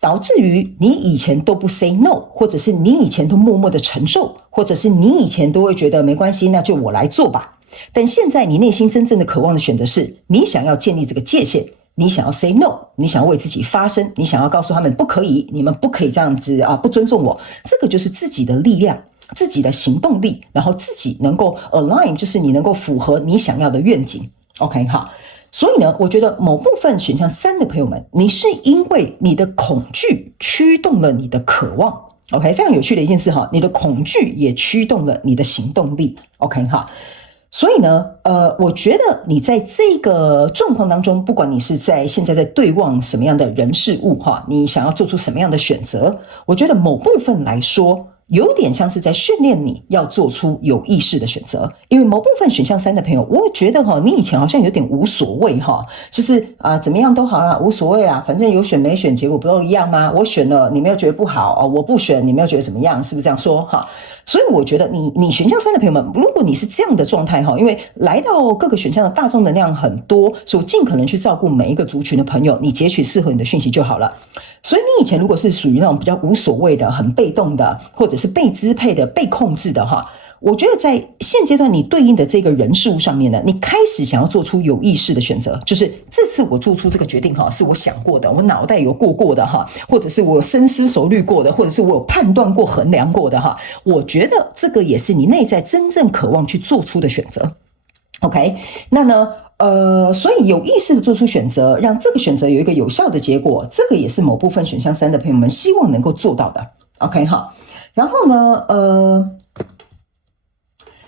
导致于你以前都不 say no， 或者是你以前都默默的承受，或者是你以前都会觉得没关系，那就我来做吧。但现在你内心真正的渴望的选择是，你想要建立这个界限，你想要 say no， 你想要为自己发声，你想要告诉他们不可以，你们不可以这样子不尊重我。这个就是自己的力量，自己的行动力，然后自己能够 align， 就是你能够符合你想要的愿景。OK 好。所以呢，我觉得某部分选项3的朋友们，你是因为你的恐惧驱动了你的渴望。OK， 非常有趣的一件事哈，你的恐惧也驱动了你的行动力。OK 哈，所以呢，我觉得你在这个状况当中，不管你是现在在对望什么样的人事物哈，你想要做出什么样的选择，我觉得某部分来说，有点像是在训练你要做出有意识的选择。因为某部分选项3的朋友，我觉得你以前好像有点无所谓就是怎么样都好啦，无所谓啦，反正有选没选结果不都一样吗？我选了你没有觉得不好我不选你没有觉得怎么样，是不是这样说所以我觉得你选项3的朋友们，如果你是这样的状态因为来到各个选项的大众能量很多，所以我尽可能去照顾每一个族群的朋友，你截取适合你的讯息就好了。所以你以前如果是属于那种比较无所谓的、很被动的，或者是被支配的、被控制的我觉得在现阶段你对应的这个人事物上面呢，你开始想要做出有意识的选择，就是这次我做出这个决定是我想过的，我脑袋有过的或者是我深思熟虑过的，或者是我有判断过衡量过的我觉得这个也是你内在真正渴望去做出的选择。OK， 那呢所以有意识的做出选择，让这个选择有一个有效的结果，这个也是某部分选项3的朋友们希望能够做到的。OK 然后呢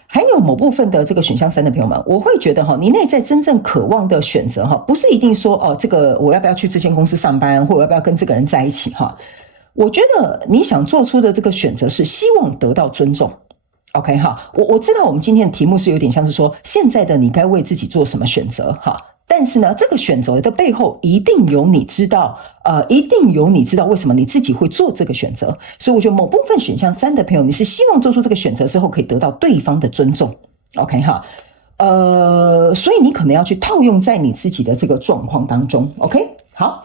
还有某部分的这个选项3的朋友们，我会觉得你内在真正渴望的选择不是一定说这个我要不要去这间公司上班，或我要不要跟这个人在一起我觉得你想做出的这个选择是希望得到尊重。OK 我知道我们今天的题目是有点像是说现在的你该为自己做什么选择但是呢，这个选择的背后一定有你知道为什么你自己会做这个选择。所以我觉得某部分选项3的朋友，你是希望做出这个选择之后可以得到对方的尊重。OK 所以你可能要去套用在你自己的这个状况当中。OK 好，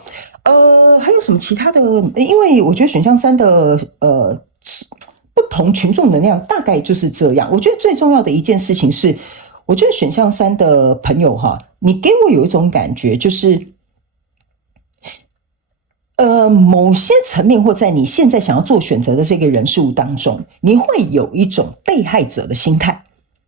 还有什么其他的？因为我觉得选项3的不同群众能量大概就是这样。我觉得最重要的一件事情是，我觉得选项3的朋友你给我有一种感觉，就是某些层面或在你现在想要做选择的这个人事物当中，你会有一种被害者的心态。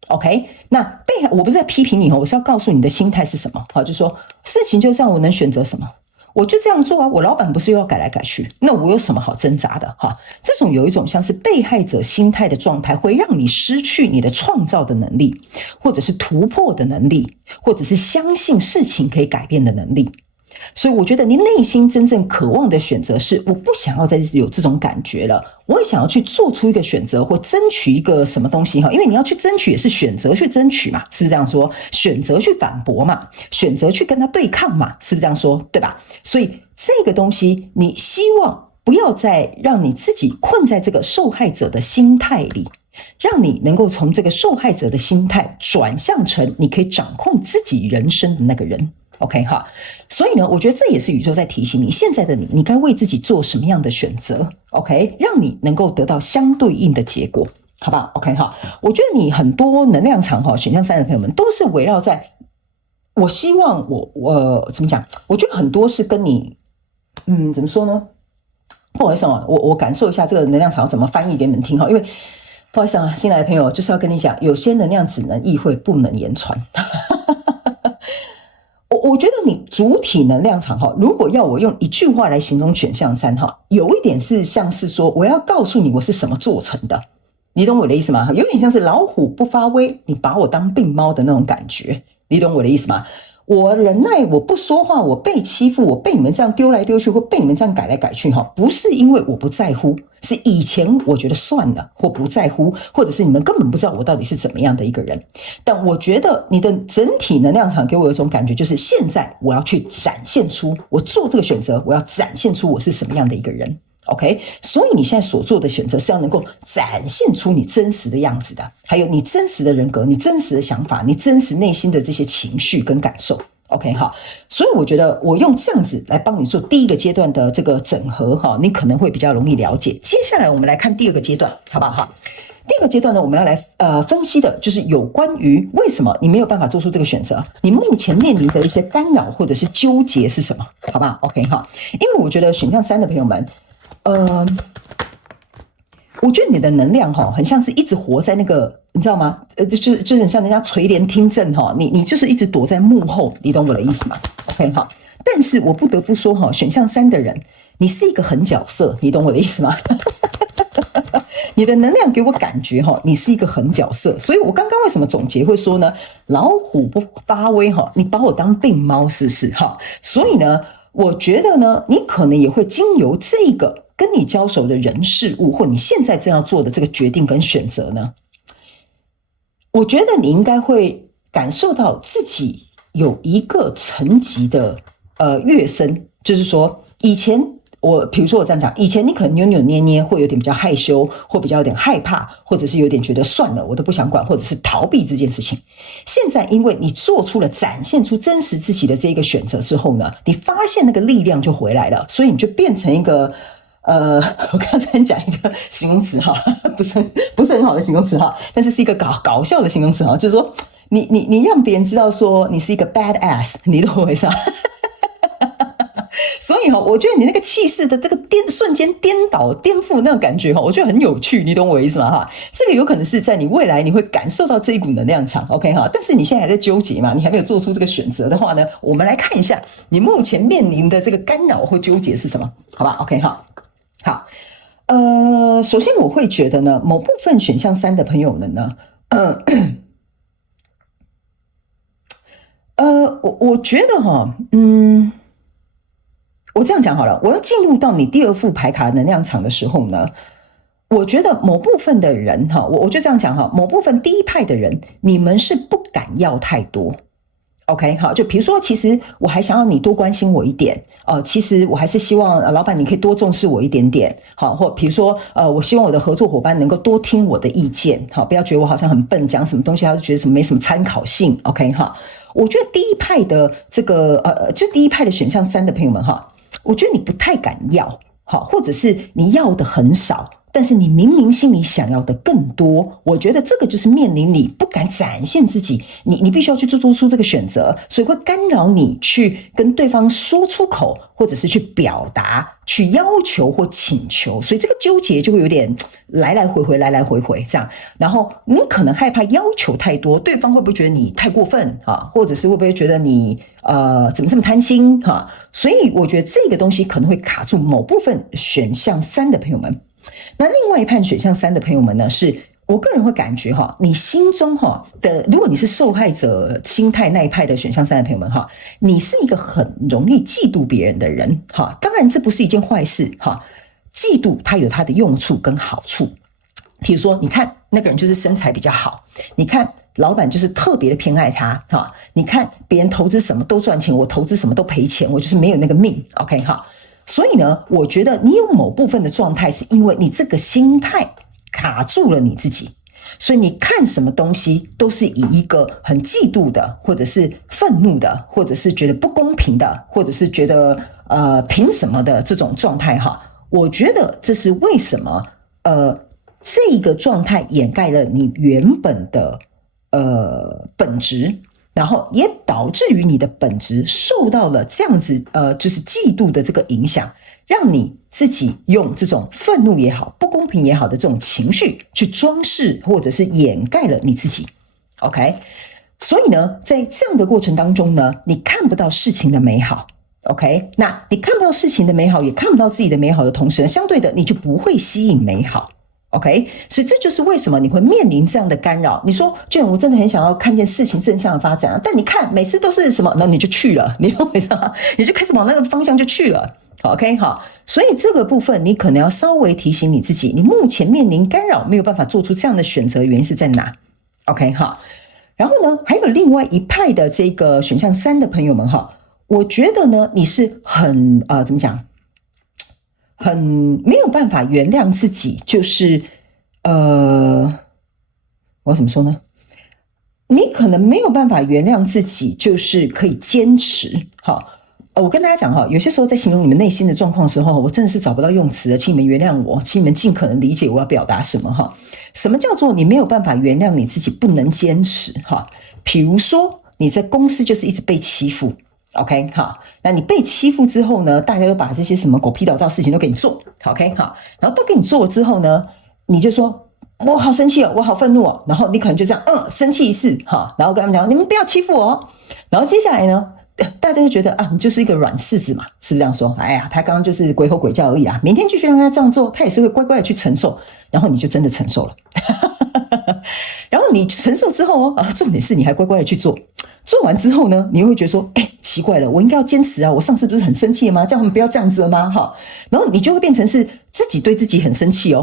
OK， 那我不是在批评你我是要告诉你的心态是什么就是说事情就这样，我能选择什么？我就这样做我老板不是又要改来改去，那我有什么好挣扎的这种有一种像是被害者心态的状态，会让你失去你的创造的能力，或者是突破的能力，或者是相信事情可以改变的能力。所以我觉得你内心真正渴望的选择是，我不想要再有这种感觉了，我也想要去做出一个选择或争取一个什么东西因为你要去争取也是选择去争取嘛，是不是这样说？选择去反驳嘛，选择去跟他对抗嘛，是不是这样说？对吧？所以这个东西你希望不要再让你自己困在这个受害者的心态里，让你能够从这个受害者的心态转向成你可以掌控自己人生的那个人。OK 所以呢，我觉得这也是宇宙在提醒你，现在的你该为自己做什么样的选择 OK， 让你能够得到相对应的结果，好吧 OK 我觉得你很多能量场选项3的朋友们都是围绕在我希望我怎么讲，我觉得很多是跟你怎么说呢，不好意思我感受一下这个能量场怎么翻译给你们听因为不好意思新来的朋友就是要跟你讲，有些能量只能意会不能言传我觉得你主体能量场如果要我用一句话来形容选项3有一点是像是说我要告诉你我是什么做成的，你懂我的意思吗？有点像是老虎不发威，你把我当病猫的那种感觉，你懂我的意思吗？我忍耐，我不说话，我被欺负，我被你们这样丢来丢去，或被你们这样改来改去不是因为我不在乎，是以前我觉得算了或不在乎，或者是你们根本不知道我到底是怎么样的一个人。但我觉得你的整体能量场给我有一种感觉，就是现在我要去展现出，我做这个选择，我要展现出我是什么样的一个人。OK， 所以你现在所做的选择是要能够展现出你真实的样子的，还有你真实的人格，你真实的想法，你真实内心的这些情绪跟感受。OK 所以我觉得我用这样子来帮你做第一个阶段的这个整合你可能会比较容易了解。接下来我们来看第二个阶段，好不好？第二个阶段呢，我们要来分析的就是有关于为什么你没有办法做出这个选择，你目前面临的一些干扰或者是纠结是什么，好不好 ？OK 因为我觉得选项3的朋友们。我觉得你的能量很像是一直活在那个，你知道吗？就是很像人家垂帘听政你就是一直躲在幕后，你懂我的意思吗 ？OK 但是我不得不说选项3的人，你是一个狠角色，你懂我的意思吗？你的能量给我感觉你是一个狠角色，所以我刚刚为什么总结会说呢？老虎不发威你把我当病猫是不是所以呢，我觉得呢，你可能也会经由这个跟你交手的人事物，或你现在正要做的这个决定跟选择呢，我觉得你应该会感受到自己有一个层级的跃升，就是说以前比如说我这样讲，以前你可能扭扭捏捏，会有点比较害羞，或比较有点害怕，或者是有点觉得算了，我都不想管，或者是逃避这件事情。现在因为你做出了展现出真实自己的这个选择之后呢，你发现那个力量就回来了，所以你就变成一个我刚才讲一个形容词哈，不是很好的形容词哈，但是是一个搞笑的形容词哈，就是说你让别人知道说你是一个 bad ass， 你懂我意思啊？所以我觉得你那个气势的这个瞬间颠覆那种感觉我觉得很有趣，你懂我意思吗？这个有可能是在你未来你会感受到这一股能量场 ，OK 但是你现在还在纠结嘛，你还没有做出这个选择的话呢，我们来看一下你目前面临的这个干扰或纠结是什么，好吧 ？OK 好，首先我会觉得呢，某部分选项3的朋友们呢，我觉得我这样讲好了，我要进入到你第2副牌卡能量场的时候呢，我觉得某部分的人我就这样讲某部分第1派的人，你们是不敢要太多。OK， 好，就比如说，其实我还想要你多关心我一点，其实我还是希望老板你可以多重视我一点点，好，或比如说我希望我的合作伙伴能够多听我的意见，好，不要觉得我好像很笨，讲什么东西他就觉得没什么参考性。OK， 哈，我觉得第1派的这个就第1派的选项3的朋友们我觉得你不太敢要，好，或者是你要的很少。但是你明明心里想要的更多，我觉得这个就是面临你不敢展现自己，你必须要去做出这个选择，所以会干扰你去跟对方说出口，或者是去表达、去要求或请求，所以这个纠结就会有点来来回回这样。然后你可能害怕要求太多，对方会不会觉得你太过分或者是会不会觉得你怎么这么贪心所以我觉得这个东西可能会卡住某部分选项3的朋友们。那另外一派选项3的朋友们呢，是我个人会感觉你心中的，如果你是受害者心态那一派的选项3的朋友们你是一个很容易嫉妒别人的人当然这不是一件坏事嫉妒它有它的用处跟好处。比如说你看那个人就是身材比较好，你看老板就是特别的偏爱他你看别人投资什么都赚钱，我投资什么都赔钱，我就是没有那个命。 OK 所以呢，我觉得你有某部分的状态是因为你这个心态卡住了你自己，所以你看什么东西都是以一个很嫉妒的，或者是愤怒的，或者是觉得不公平的，或者是觉得凭什么的这种状态我觉得这是为什么这个状态掩盖了你原本的本质，然后也导致于你的本质受到了这样子就是嫉妒的这个影响，让你自己用这种愤怒也好，不公平也好的这种情绪去装饰或者是掩盖了你自己。 OK， 所以呢，在这样的过程当中呢，你看不到事情的美好。 OK， 那你看不到事情的美好，也看不到自己的美好的同时，相对的你就不会吸引美好。OK， 所以这就是为什么你会面临这样的干扰。你说俊，我真的很想要看见事情正向的发展但你看每次都是什么，那你就去了，你懂我意思吗？你就开始往那个方向就去了。 OK， 好，所以这个部分你可能要稍微提醒你自己，你目前面临干扰，没有办法做出这样的选择的原因是在哪。 OK， 好，然后呢还有另外一派的这个选项3的朋友们我觉得呢你是很怎么讲，很没有办法原谅自己，就是我要怎么说呢？你可能没有办法原谅自己，就是可以坚持。我跟大家讲有些时候在形容你们内心的状况的时候，我真的是找不到用词的，请你们原谅我，请你们尽可能理解我要表达什么什么叫做你没有办法原谅你自己不能坚持比如说你在公司就是一直被欺负。 OK， 好，那你被欺负之后呢，大家都把这些什么狗屁倒灶事情都给你做。 OK， 好，然后都给你做了之后呢，你就说我好生气我好愤怒然后你可能就这样生气一次然后跟他们讲你们不要欺负我然后接下来呢，大家就觉得你就是一个软柿子嘛，是不是这样说？哎呀，他刚刚就是鬼吼鬼叫而已明天继续让他这样做，他也是会乖乖的去承受，然后你就真的承受了然后你承受之后重点是你还乖乖的去做，做完之后呢，你会觉得说奇怪了，我应该要坚持我上次不是很生气吗？叫他们不要这样子了吗？然后你就会变成是自己对自己很生气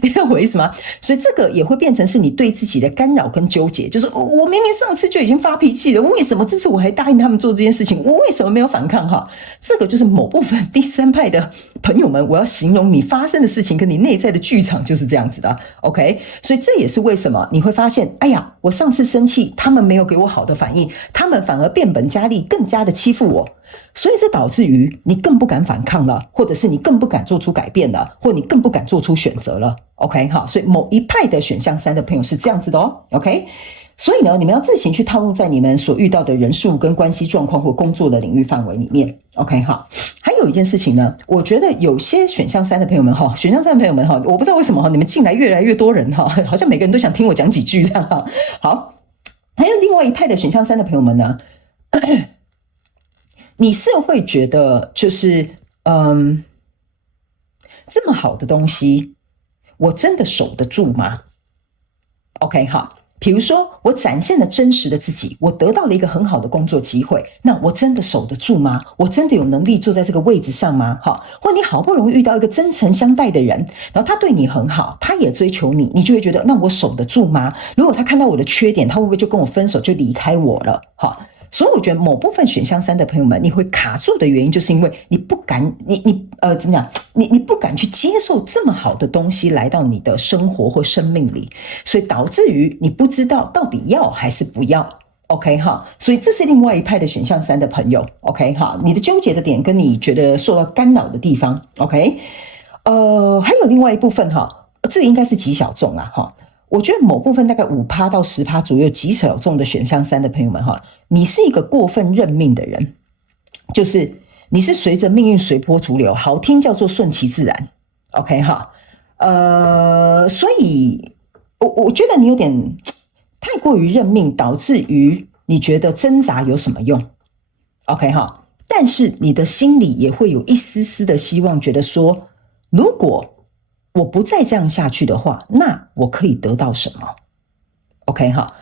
你懂我意思吗？所以这个也会变成是你对自己的干扰跟纠结，就是我明明上次就已经发脾气了，为什么这次我还答应他们做这件事情？我为什么没有反抗这个就是某部分第3派的朋友们，我要形容你发生的事情跟你内在的剧场就是这样子的。 OK， 所以这也是为什么你会发现，哎呀，我上次生气他们没有给我好的反应，他们反而变本加厉更加的欺负我，所以这导致于你更不敢反抗了，或者是你更不敢做出改变了，或你更不敢做出选择了。OK， 好，所以某一派的选项3的朋友是这样子的哦。OK， 所以呢，你们要自行去套用在你们所遇到的人数跟关系状况或工作的领域范围里面。OK， 好，还有一件事情呢，我觉得有些选项3的朋友们哈，选项3的朋友们哈，我不知道为什么哈，你们进来越来越多人哈，好像每个人都想听我讲几句这样哈。好，还有另外一派的选项3的朋友们呢。你是会觉得就是这么好的东西我真的守得住吗？ OK， 好，比如说我展现了真实的自己，我得到了一个很好的工作机会，那我真的守得住吗？我真的有能力坐在这个位置上吗？或你好不容易遇到一个真诚相待的人，然后他对你很好，他也追求你，你就会觉得那我守得住吗？如果他看到我的缺点，他会不会就跟我分手就离开我了？所以我觉得某部分选项3的朋友们，你会卡住的原因，就是因为你不敢，怎么讲？你不敢去接受这么好的东西来到你的生活或生命里，所以导致于你不知道到底要还是不要。OK 哈，所以这是另外一派的选项3的朋友。OK 哈，你的纠结的点跟你觉得受到干扰的地方。OK， 还有另外一部分哈，这个应该是极小众啦哈。我觉得某部分大概 5% 到 10% 左右极小众的选项3的朋友们哈，你是一个过分认命的人，就是你是随着命运随波逐流，好听叫做顺其自然。OK 哈，所以我觉得你有点太过于认命，导致于你觉得挣扎有什么用 ？OK 哈，但是你的心里也会有一丝丝的希望，觉得说如果我不再这样下去的话，那我可以得到什么 ？OK 哈，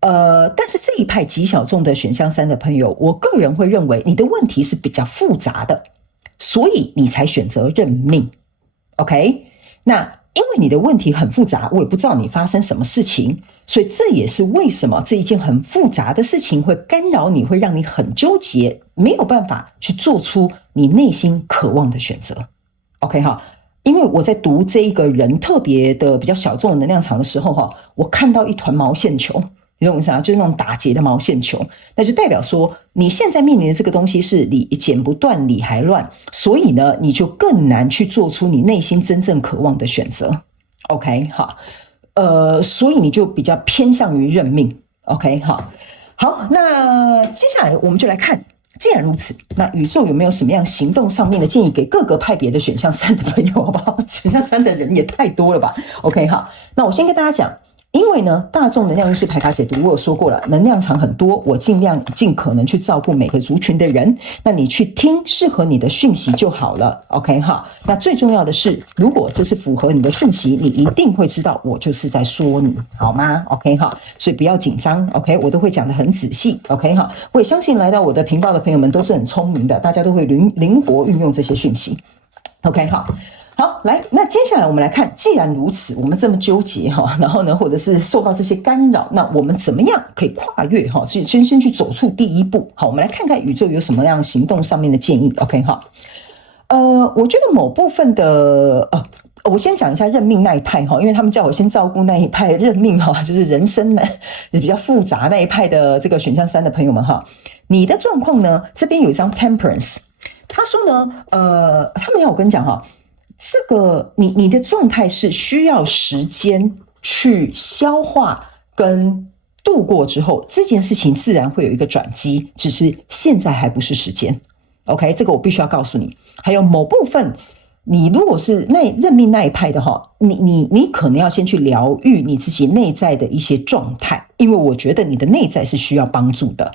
但是这一派极小众的选项3的朋友，我个人会认为你的问题是比较复杂的，所以你才选择认命。OK， 那因为你的问题很复杂，我也不知道你发生什么事情，所以这也是为什么这一件很复杂的事情会干扰你，会让你很纠结，没有办法去做出你内心渴望的选择。OK 哈。因为我在读这一个人特别的比较小众的能量场的时候我看到一团毛线球，你懂我意思吗？就是那种打结的毛线球，那就代表说你现在面临的这个东西是理剪不断理还乱，所以呢你就更难去做出你内心真正渴望的选择。 OK 好，所以你就比较偏向于认命。 OK 好，那接下来我们就来看，既然如此，那宇宙有没有什么样行动上面的建议给各个派别的选项3的朋友，好不好？选项3的人也太多了吧。 OK 好，那我先跟大家讲，因为呢大众能量运势牌卡解读我有说过了，能量场很多，我尽可能去照顾每个族群的人，那你去听适合你的讯息就好了。 OK 好，那最重要的是，如果这是符合你的讯息，你一定会知道我就是在说你，好吗？ OK 好，所以不要紧张。 OK， 我都会讲得很仔细。 OK 好，我也相信来到我的频道的朋友们都是很聪明的，大家都会灵活运用这些讯息。 OK 好，来，那接下来我们来看，既然如此，我们这么纠结然后呢，或者是受到这些干扰，那我们怎么样可以跨越所以先去走出第一步。好，我们来看看宇宙有什么样行动上面的建议。 OK 好，我觉得某部分的我先讲一下认命那一派因为他们叫我先照顾那一派认命就是人生呢比较复杂那一派的这个选项3的朋友们你的状况呢，这边有一张 Temperance， 他说呢他们要我跟你讲这个你的状态是需要时间去消化跟度过之后，这件事情自然会有一个转机，只是现在还不是时间。 OK， 这个我必须要告诉你。还有某部分你如果是认命那一派的你可能要先去疗愈你自己内在的一些状态，因为我觉得你的内在是需要帮助的，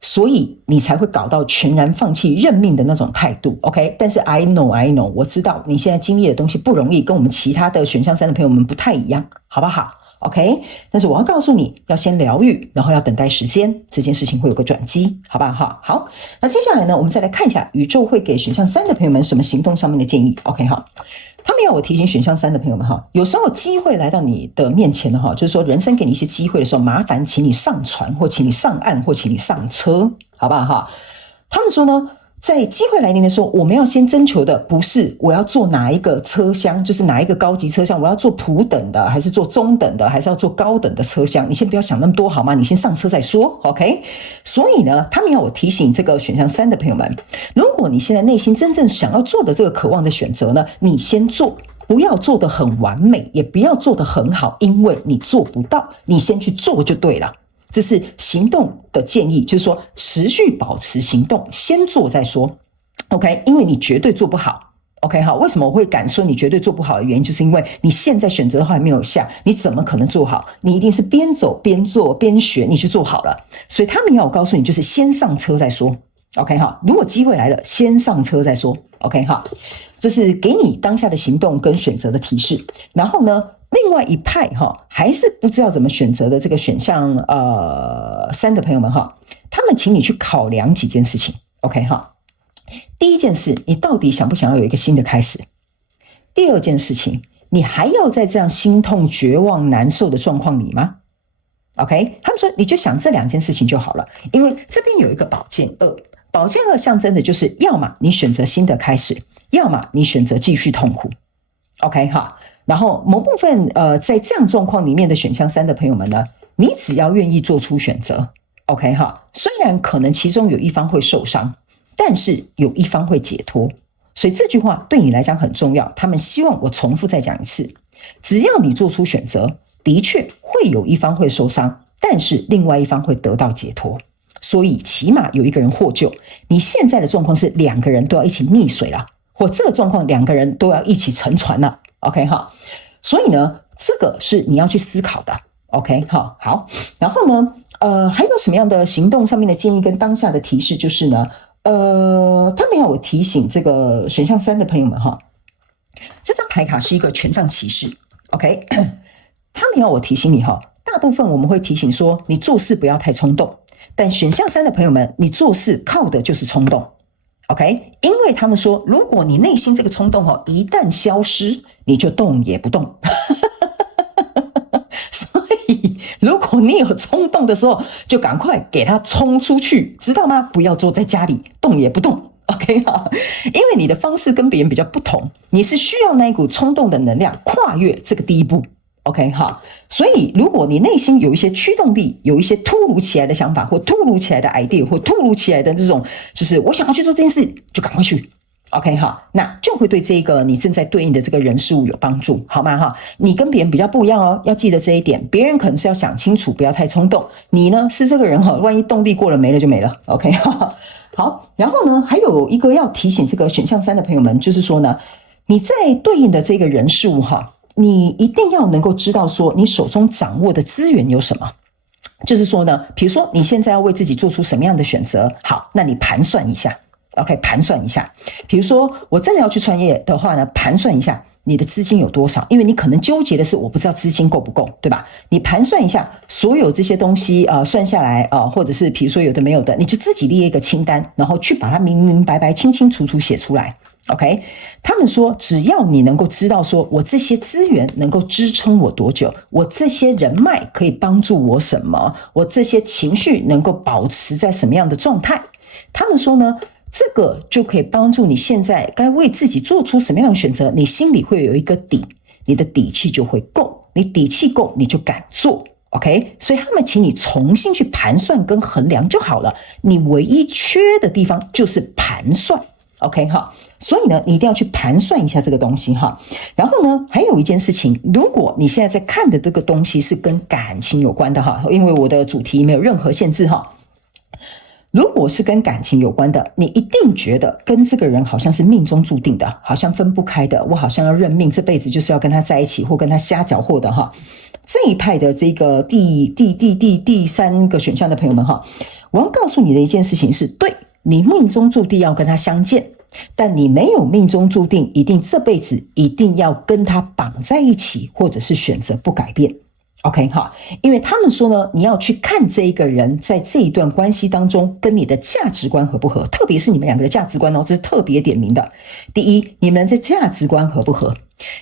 所以你才会搞到全然放弃认命的那种态度。 OK， 但是 I know 我知道你现在经历的东西不容易，跟我们其他的选项3的朋友们不太一样，好不好？ OK， 但是我要告诉你，要先疗愈，然后要等待时间，这件事情会有个转机，好不好？好，那接下来呢，我们再来看一下宇宙会给选项3的朋友们什么行动上面的建议。 OK 好，他们要我提醒选项3的朋友们有时候机会来到你的面前的就是说人生给你一些机会的时候，麻烦请你上船，或请你上岸，或请你上车，好不好？他们说呢，在机会来临的时候，我们要先征求的不是我要坐哪一个车厢，就是哪一个高级车厢，我要坐普等的，还是坐中等的，还是要坐高等的车厢？你先不要想那么多好吗？你先上车再说 ，OK？ 所以呢，他们要我提醒这个选项3的朋友们，如果你现在内心真正想要做的这个渴望的选择呢，你先做。不要做得很完美，也不要做得很好，因为你做不到，你先去做就对了。这是行动的建议，就是说持续保持行动，先做再说 OK， 因为你绝对做不好 OK 好，为什么我会敢说你绝对做不好的原因，就是因为你现在选择的话还没有下，你怎么可能做好？你一定是边走边做边学，你去做好了。所以他们要我告诉你，就是先上车再说 OK 好，如果机会来了，先上车再说 OK 好，这是给你当下的行动跟选择的提示。然后呢，另外一派还是不知道怎么选择的这个选项3的朋友们他们请你去考量几件事情 OK 第一件事，你到底想不想要有一个新的开始？第二件事情，你还要在这样心痛绝望难受的状况里吗？ OK， 他们说你就想这2件事情就好了，因为这边有一个宝剑2，宝剑2象征的就是要么你选择新的开始，要么你选择继续痛苦 OK 然后某部分在这样状况里面的选项3的朋友们呢，你只要愿意做出选择 OK 虽然可能其中有一方会受伤，但是有一方会解脱，所以这句话对你来讲很重要。他们希望我重复再讲一次，只要你做出选择，的确会有一方会受伤，但是另外一方会得到解脱，所以起码有一个人获救。你现在的状况是2个人都要一起溺水了，或这个状况2个人都要一起沉船了 OK 所以呢，这个是你要去思考的 OK 好，然后呢还有什么样的行动上面的建议跟当下的提示，就是呢他们要我提醒这个选项3的朋友们这张牌卡是一个权杖骑士 OK 他们要我提醒你大部分我们会提醒说你做事不要太冲动，但选项3的朋友们，你做事靠的就是冲动 OK， 因为他们说如果你内心这个冲动一旦消失，你就动也不动所以如果你有冲动的时候，就赶快给它冲出去，知道吗？不要坐在家里动也不动 OK 因为你的方式跟别人比较不同，你是需要那一股冲动的能量跨越这个第一步 OK 所以如果你内心有一些驱动力，有一些突如其来的想法，或突如其来的 idea， 或突如其来的这种就是我想要去做这件事，就赶快去 OK 那就会对这个你正在对应的这个人事物有帮助，好吗你跟别人比较不一样要记得这一点，别人可能是要想清楚，不要太冲动，你呢是这个人万一动力过了没了就没了 OK 好，然后呢还有一个要提醒这个选项3的朋友们，就是说呢，你在对应的这个人事物你一定要能够知道说你手中掌握的资源有什么，就是说呢，比如说你现在要为自己做出什么样的选择，好，那你盘算一下 OK， 盘算一下，比如说我真的要去创业的话呢，盘算一下你的资金有多少，因为你可能纠结的是我不知道资金够不够，对吧？你盘算一下所有这些东西算下来或者是比如说有的没有的，你就自己列一个清单，然后去把它明明白白清清楚楚写出来 OK， 他们说只要你能够知道说我这些资源能够支撑我多久，我这些人脉可以帮助我什么，我这些情绪能够保持在什么样的状态，他们说呢，这个就可以帮助你现在该为自己做出什么样的选择，你心里会有一个底，你的底气就会够，你底气够你就敢做 OK， 所以他们请你重新去盘算跟衡量就好了，你唯一缺的地方就是盘算 OK 所以呢你一定要去盘算一下这个东西然后呢还有一件事情，如果你现在在看的这个东西是跟感情有关的因为我的主题没有任何限制如果是跟感情有关的，你一定觉得跟这个人好像是命中注定的，好像分不开的，我好像要认命，这辈子就是要跟他在一起，或跟他瞎搅和的这一派的这个第三个选项的朋友们我要告诉你的一件事情是，对，你命中注定要跟他相见，但你没有命中注定一定这辈子一定要跟他绑在一起，或者是选择不改变OK 因为他们说呢，你要去看这一个人在这一段关系当中跟你的价值观合不合，特别是你们2个的价值观这是特别点名的。第一，你们的价值观合不合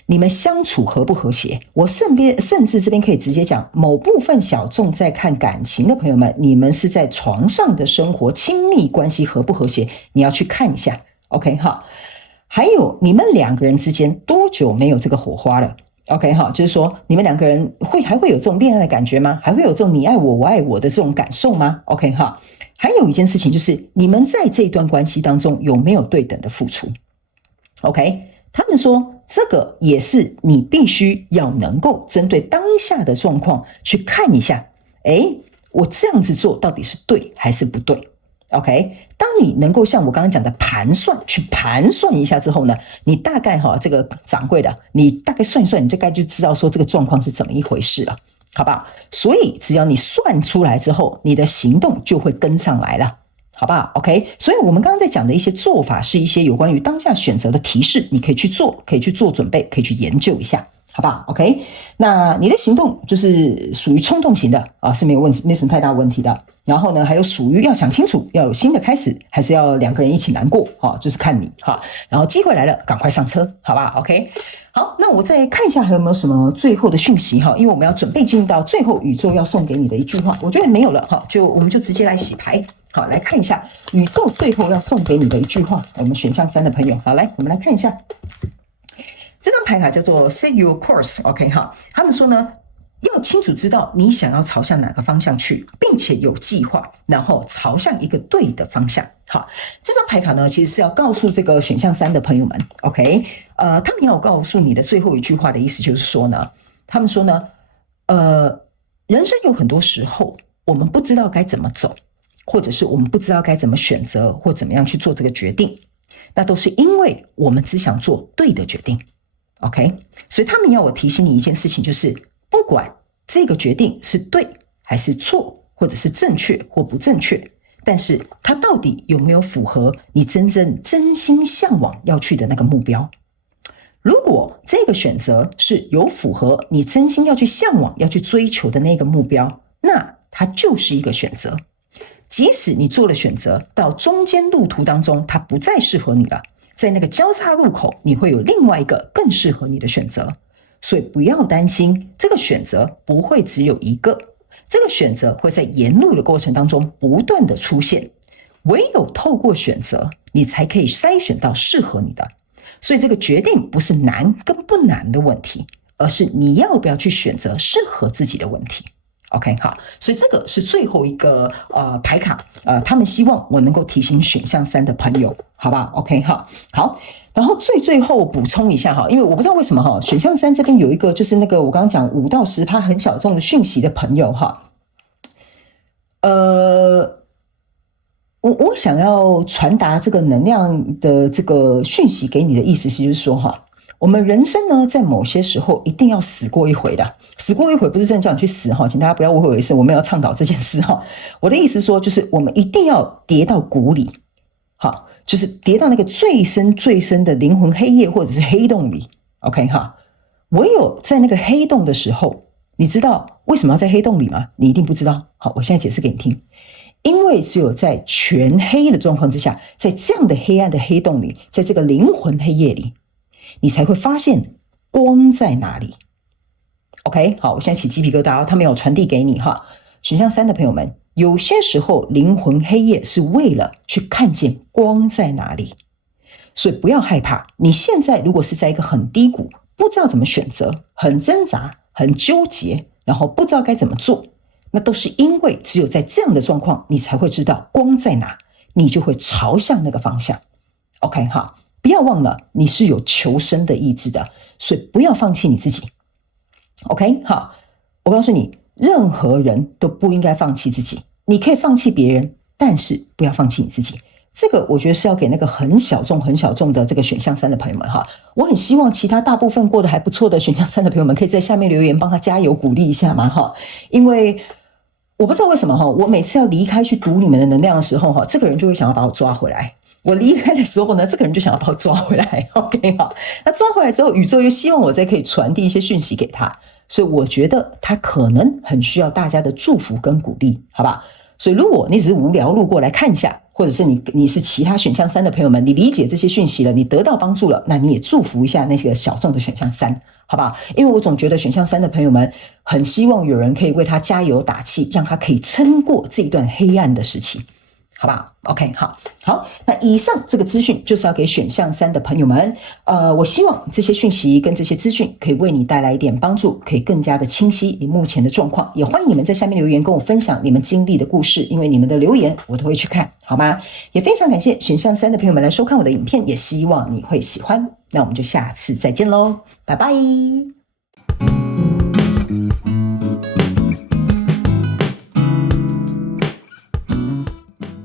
你们相处和不和谐？我甚至这边可以直接讲，某部分小众在看感情的朋友们，你们是在床上的生活亲密关系和不和谐？你要去看一下 OK 哈。还有你们两个人之间多久没有这个火花了 OK 哈，就是说你们两个人还会有这种恋爱的感觉吗？还会有这种你爱我我爱我的这种感受吗 OK 哈。还有一件事情就是你们在这段关系当中有没有对等的付出 OK。他们说这个也是你必须要能够针对当下的状况去看一下，我这样子做到底是对还是不对 OK。 当你能够像我刚刚讲的去盘算一下之后呢，你大概这个掌柜的你大概算一算，你大概就知道说这个状况是怎么一回事了，好不好？所以只要你算出来之后，你的行动就会跟上来了，好不好 OK。 所以我们刚刚在讲的一些做法是一些有关于当下选择的提示，你可以去做，可以去做准备，可以去研究一下，好不好 OK。 那你的行动就是属于冲动型的是没有问题，没什么太大问题的。然后呢，还有属于要想清楚要有新的开始，还是要两个人一起难过就是看你然后机会来了赶快上车，好不好 OK。 好，那我再看一下还有没有什么最后的讯息因为我们要准备进入到最后宇宙要送给你的一句话，我觉得没有了我们就直接来洗牌。好，来看一下宇宙最后要送给你的一句话，我们选项3的朋友，好，来我们来看一下这张牌卡叫做 Set Your Course OK 他们说呢，要清楚知道你想要朝向哪个方向去，并且有计划，然后朝向一个对的方向。好，这张牌卡呢，其实是要告诉这个选项3的朋友们 OK。 他们要告诉你的最后一句话的意思就是说呢，他们说呢人生有很多时候我们不知道该怎么走，或者是我们不知道该怎么选择或怎么样去做这个决定，那都是因为我们只想做对的决定 OK。 所以他们要我提醒你一件事情，就是不管这个决定是对还是错，或者是正确或不正确，但是它到底有没有符合你真心向往要去的那个目标。如果这个选择是有符合你真心要去向往要去追求的那个目标，那它就是一个选择。即使你做了选择，到中间路途当中它不再适合你了，在那个交叉路口你会有另外一个更适合你的选择。所以不要担心，这个选择不会只有一个，这个选择会在沿路的过程当中不断的出现，唯有透过选择你才可以筛选到适合你的。所以这个决定不是难跟不难的问题，而是你要不要去选择适合自己的问题 OK。 好，所以这个是最后一个牌卡他们希望我能够提醒选项3的朋友，好吧 OK。 好，然后最后补充一下因为我不知道为什么选项3这边有一个就是那个我刚刚讲5到10%很小众的讯息的朋友我想要传达这个能量的这个讯息给你的意思是就是说我们人生呢在某些时候一定要死过一回的，死过一回不是真的叫你去死请大家不要误会为是我们要倡导这件事我的意思说就是我们一定要跌到谷里就是跌到那个最深最深的灵魂黑夜或者是黑洞里 OK 唯有在那个黑洞的时候，你知道为什么要在黑洞里吗？你一定不知道。好，我现在解释给你听。因为只有在全黑的状况之下，在这样的黑暗的黑洞里，在这个灵魂黑夜里，你才会发现光在哪里 OK。 好，我现在起鸡皮疙瘩他没有传递给你选项3的朋友们，有些时候灵魂黑夜是为了去看见光在哪里，所以不要害怕。你现在如果是在一个很低谷，不知道怎么选择，很挣扎很纠结，然后不知道该怎么做，那都是因为只有在这样的状况你才会知道光在哪，你就会朝向那个方向 OK。 不要忘了你是有求生的意志的，所以不要放弃你自己 OK。 好，我告诉你，任何人都不应该放弃自己，你可以放弃别人，但是不要放弃你自己。这个我觉得是要给那个很小众的这个选项3的朋友们我很希望其他大部分过得还不错的选项3的朋友们可以在下面留言帮他加油鼓励一下嘛因为我不知道为什么我每次要离开去读你们的能量的时候这个人就会想要把我抓回来，我离开的时候呢，这个人就想要把我抓回来 OK 那抓回来之后，宇宙又希望我再可以传递一些讯息给他，所以我觉得他可能很需要大家的祝福跟鼓励，好吧？所以如果你只是无聊路过来看一下，或者是你是其他选项3的朋友们，你理解这些讯息了，你得到帮助了，那你也祝福一下那些小众的选项3，好不好？因为我总觉得选项3的朋友们很希望有人可以为他加油打气，让他可以撑过这一段黑暗的时期，好不好 ？OK， 好，那以上这个资讯就是要给选项3的朋友们，我希望这些讯息跟这些资讯可以为你带来一点帮助，可以更加的清晰你目前的状况。也欢迎你们在下面留言跟我分享你们经历的故事，因为你们的留言我都会去看，好吗？也非常感谢选项3的朋友们来收看我的影片，也希望你会喜欢。那我们就下次再见喽，拜拜。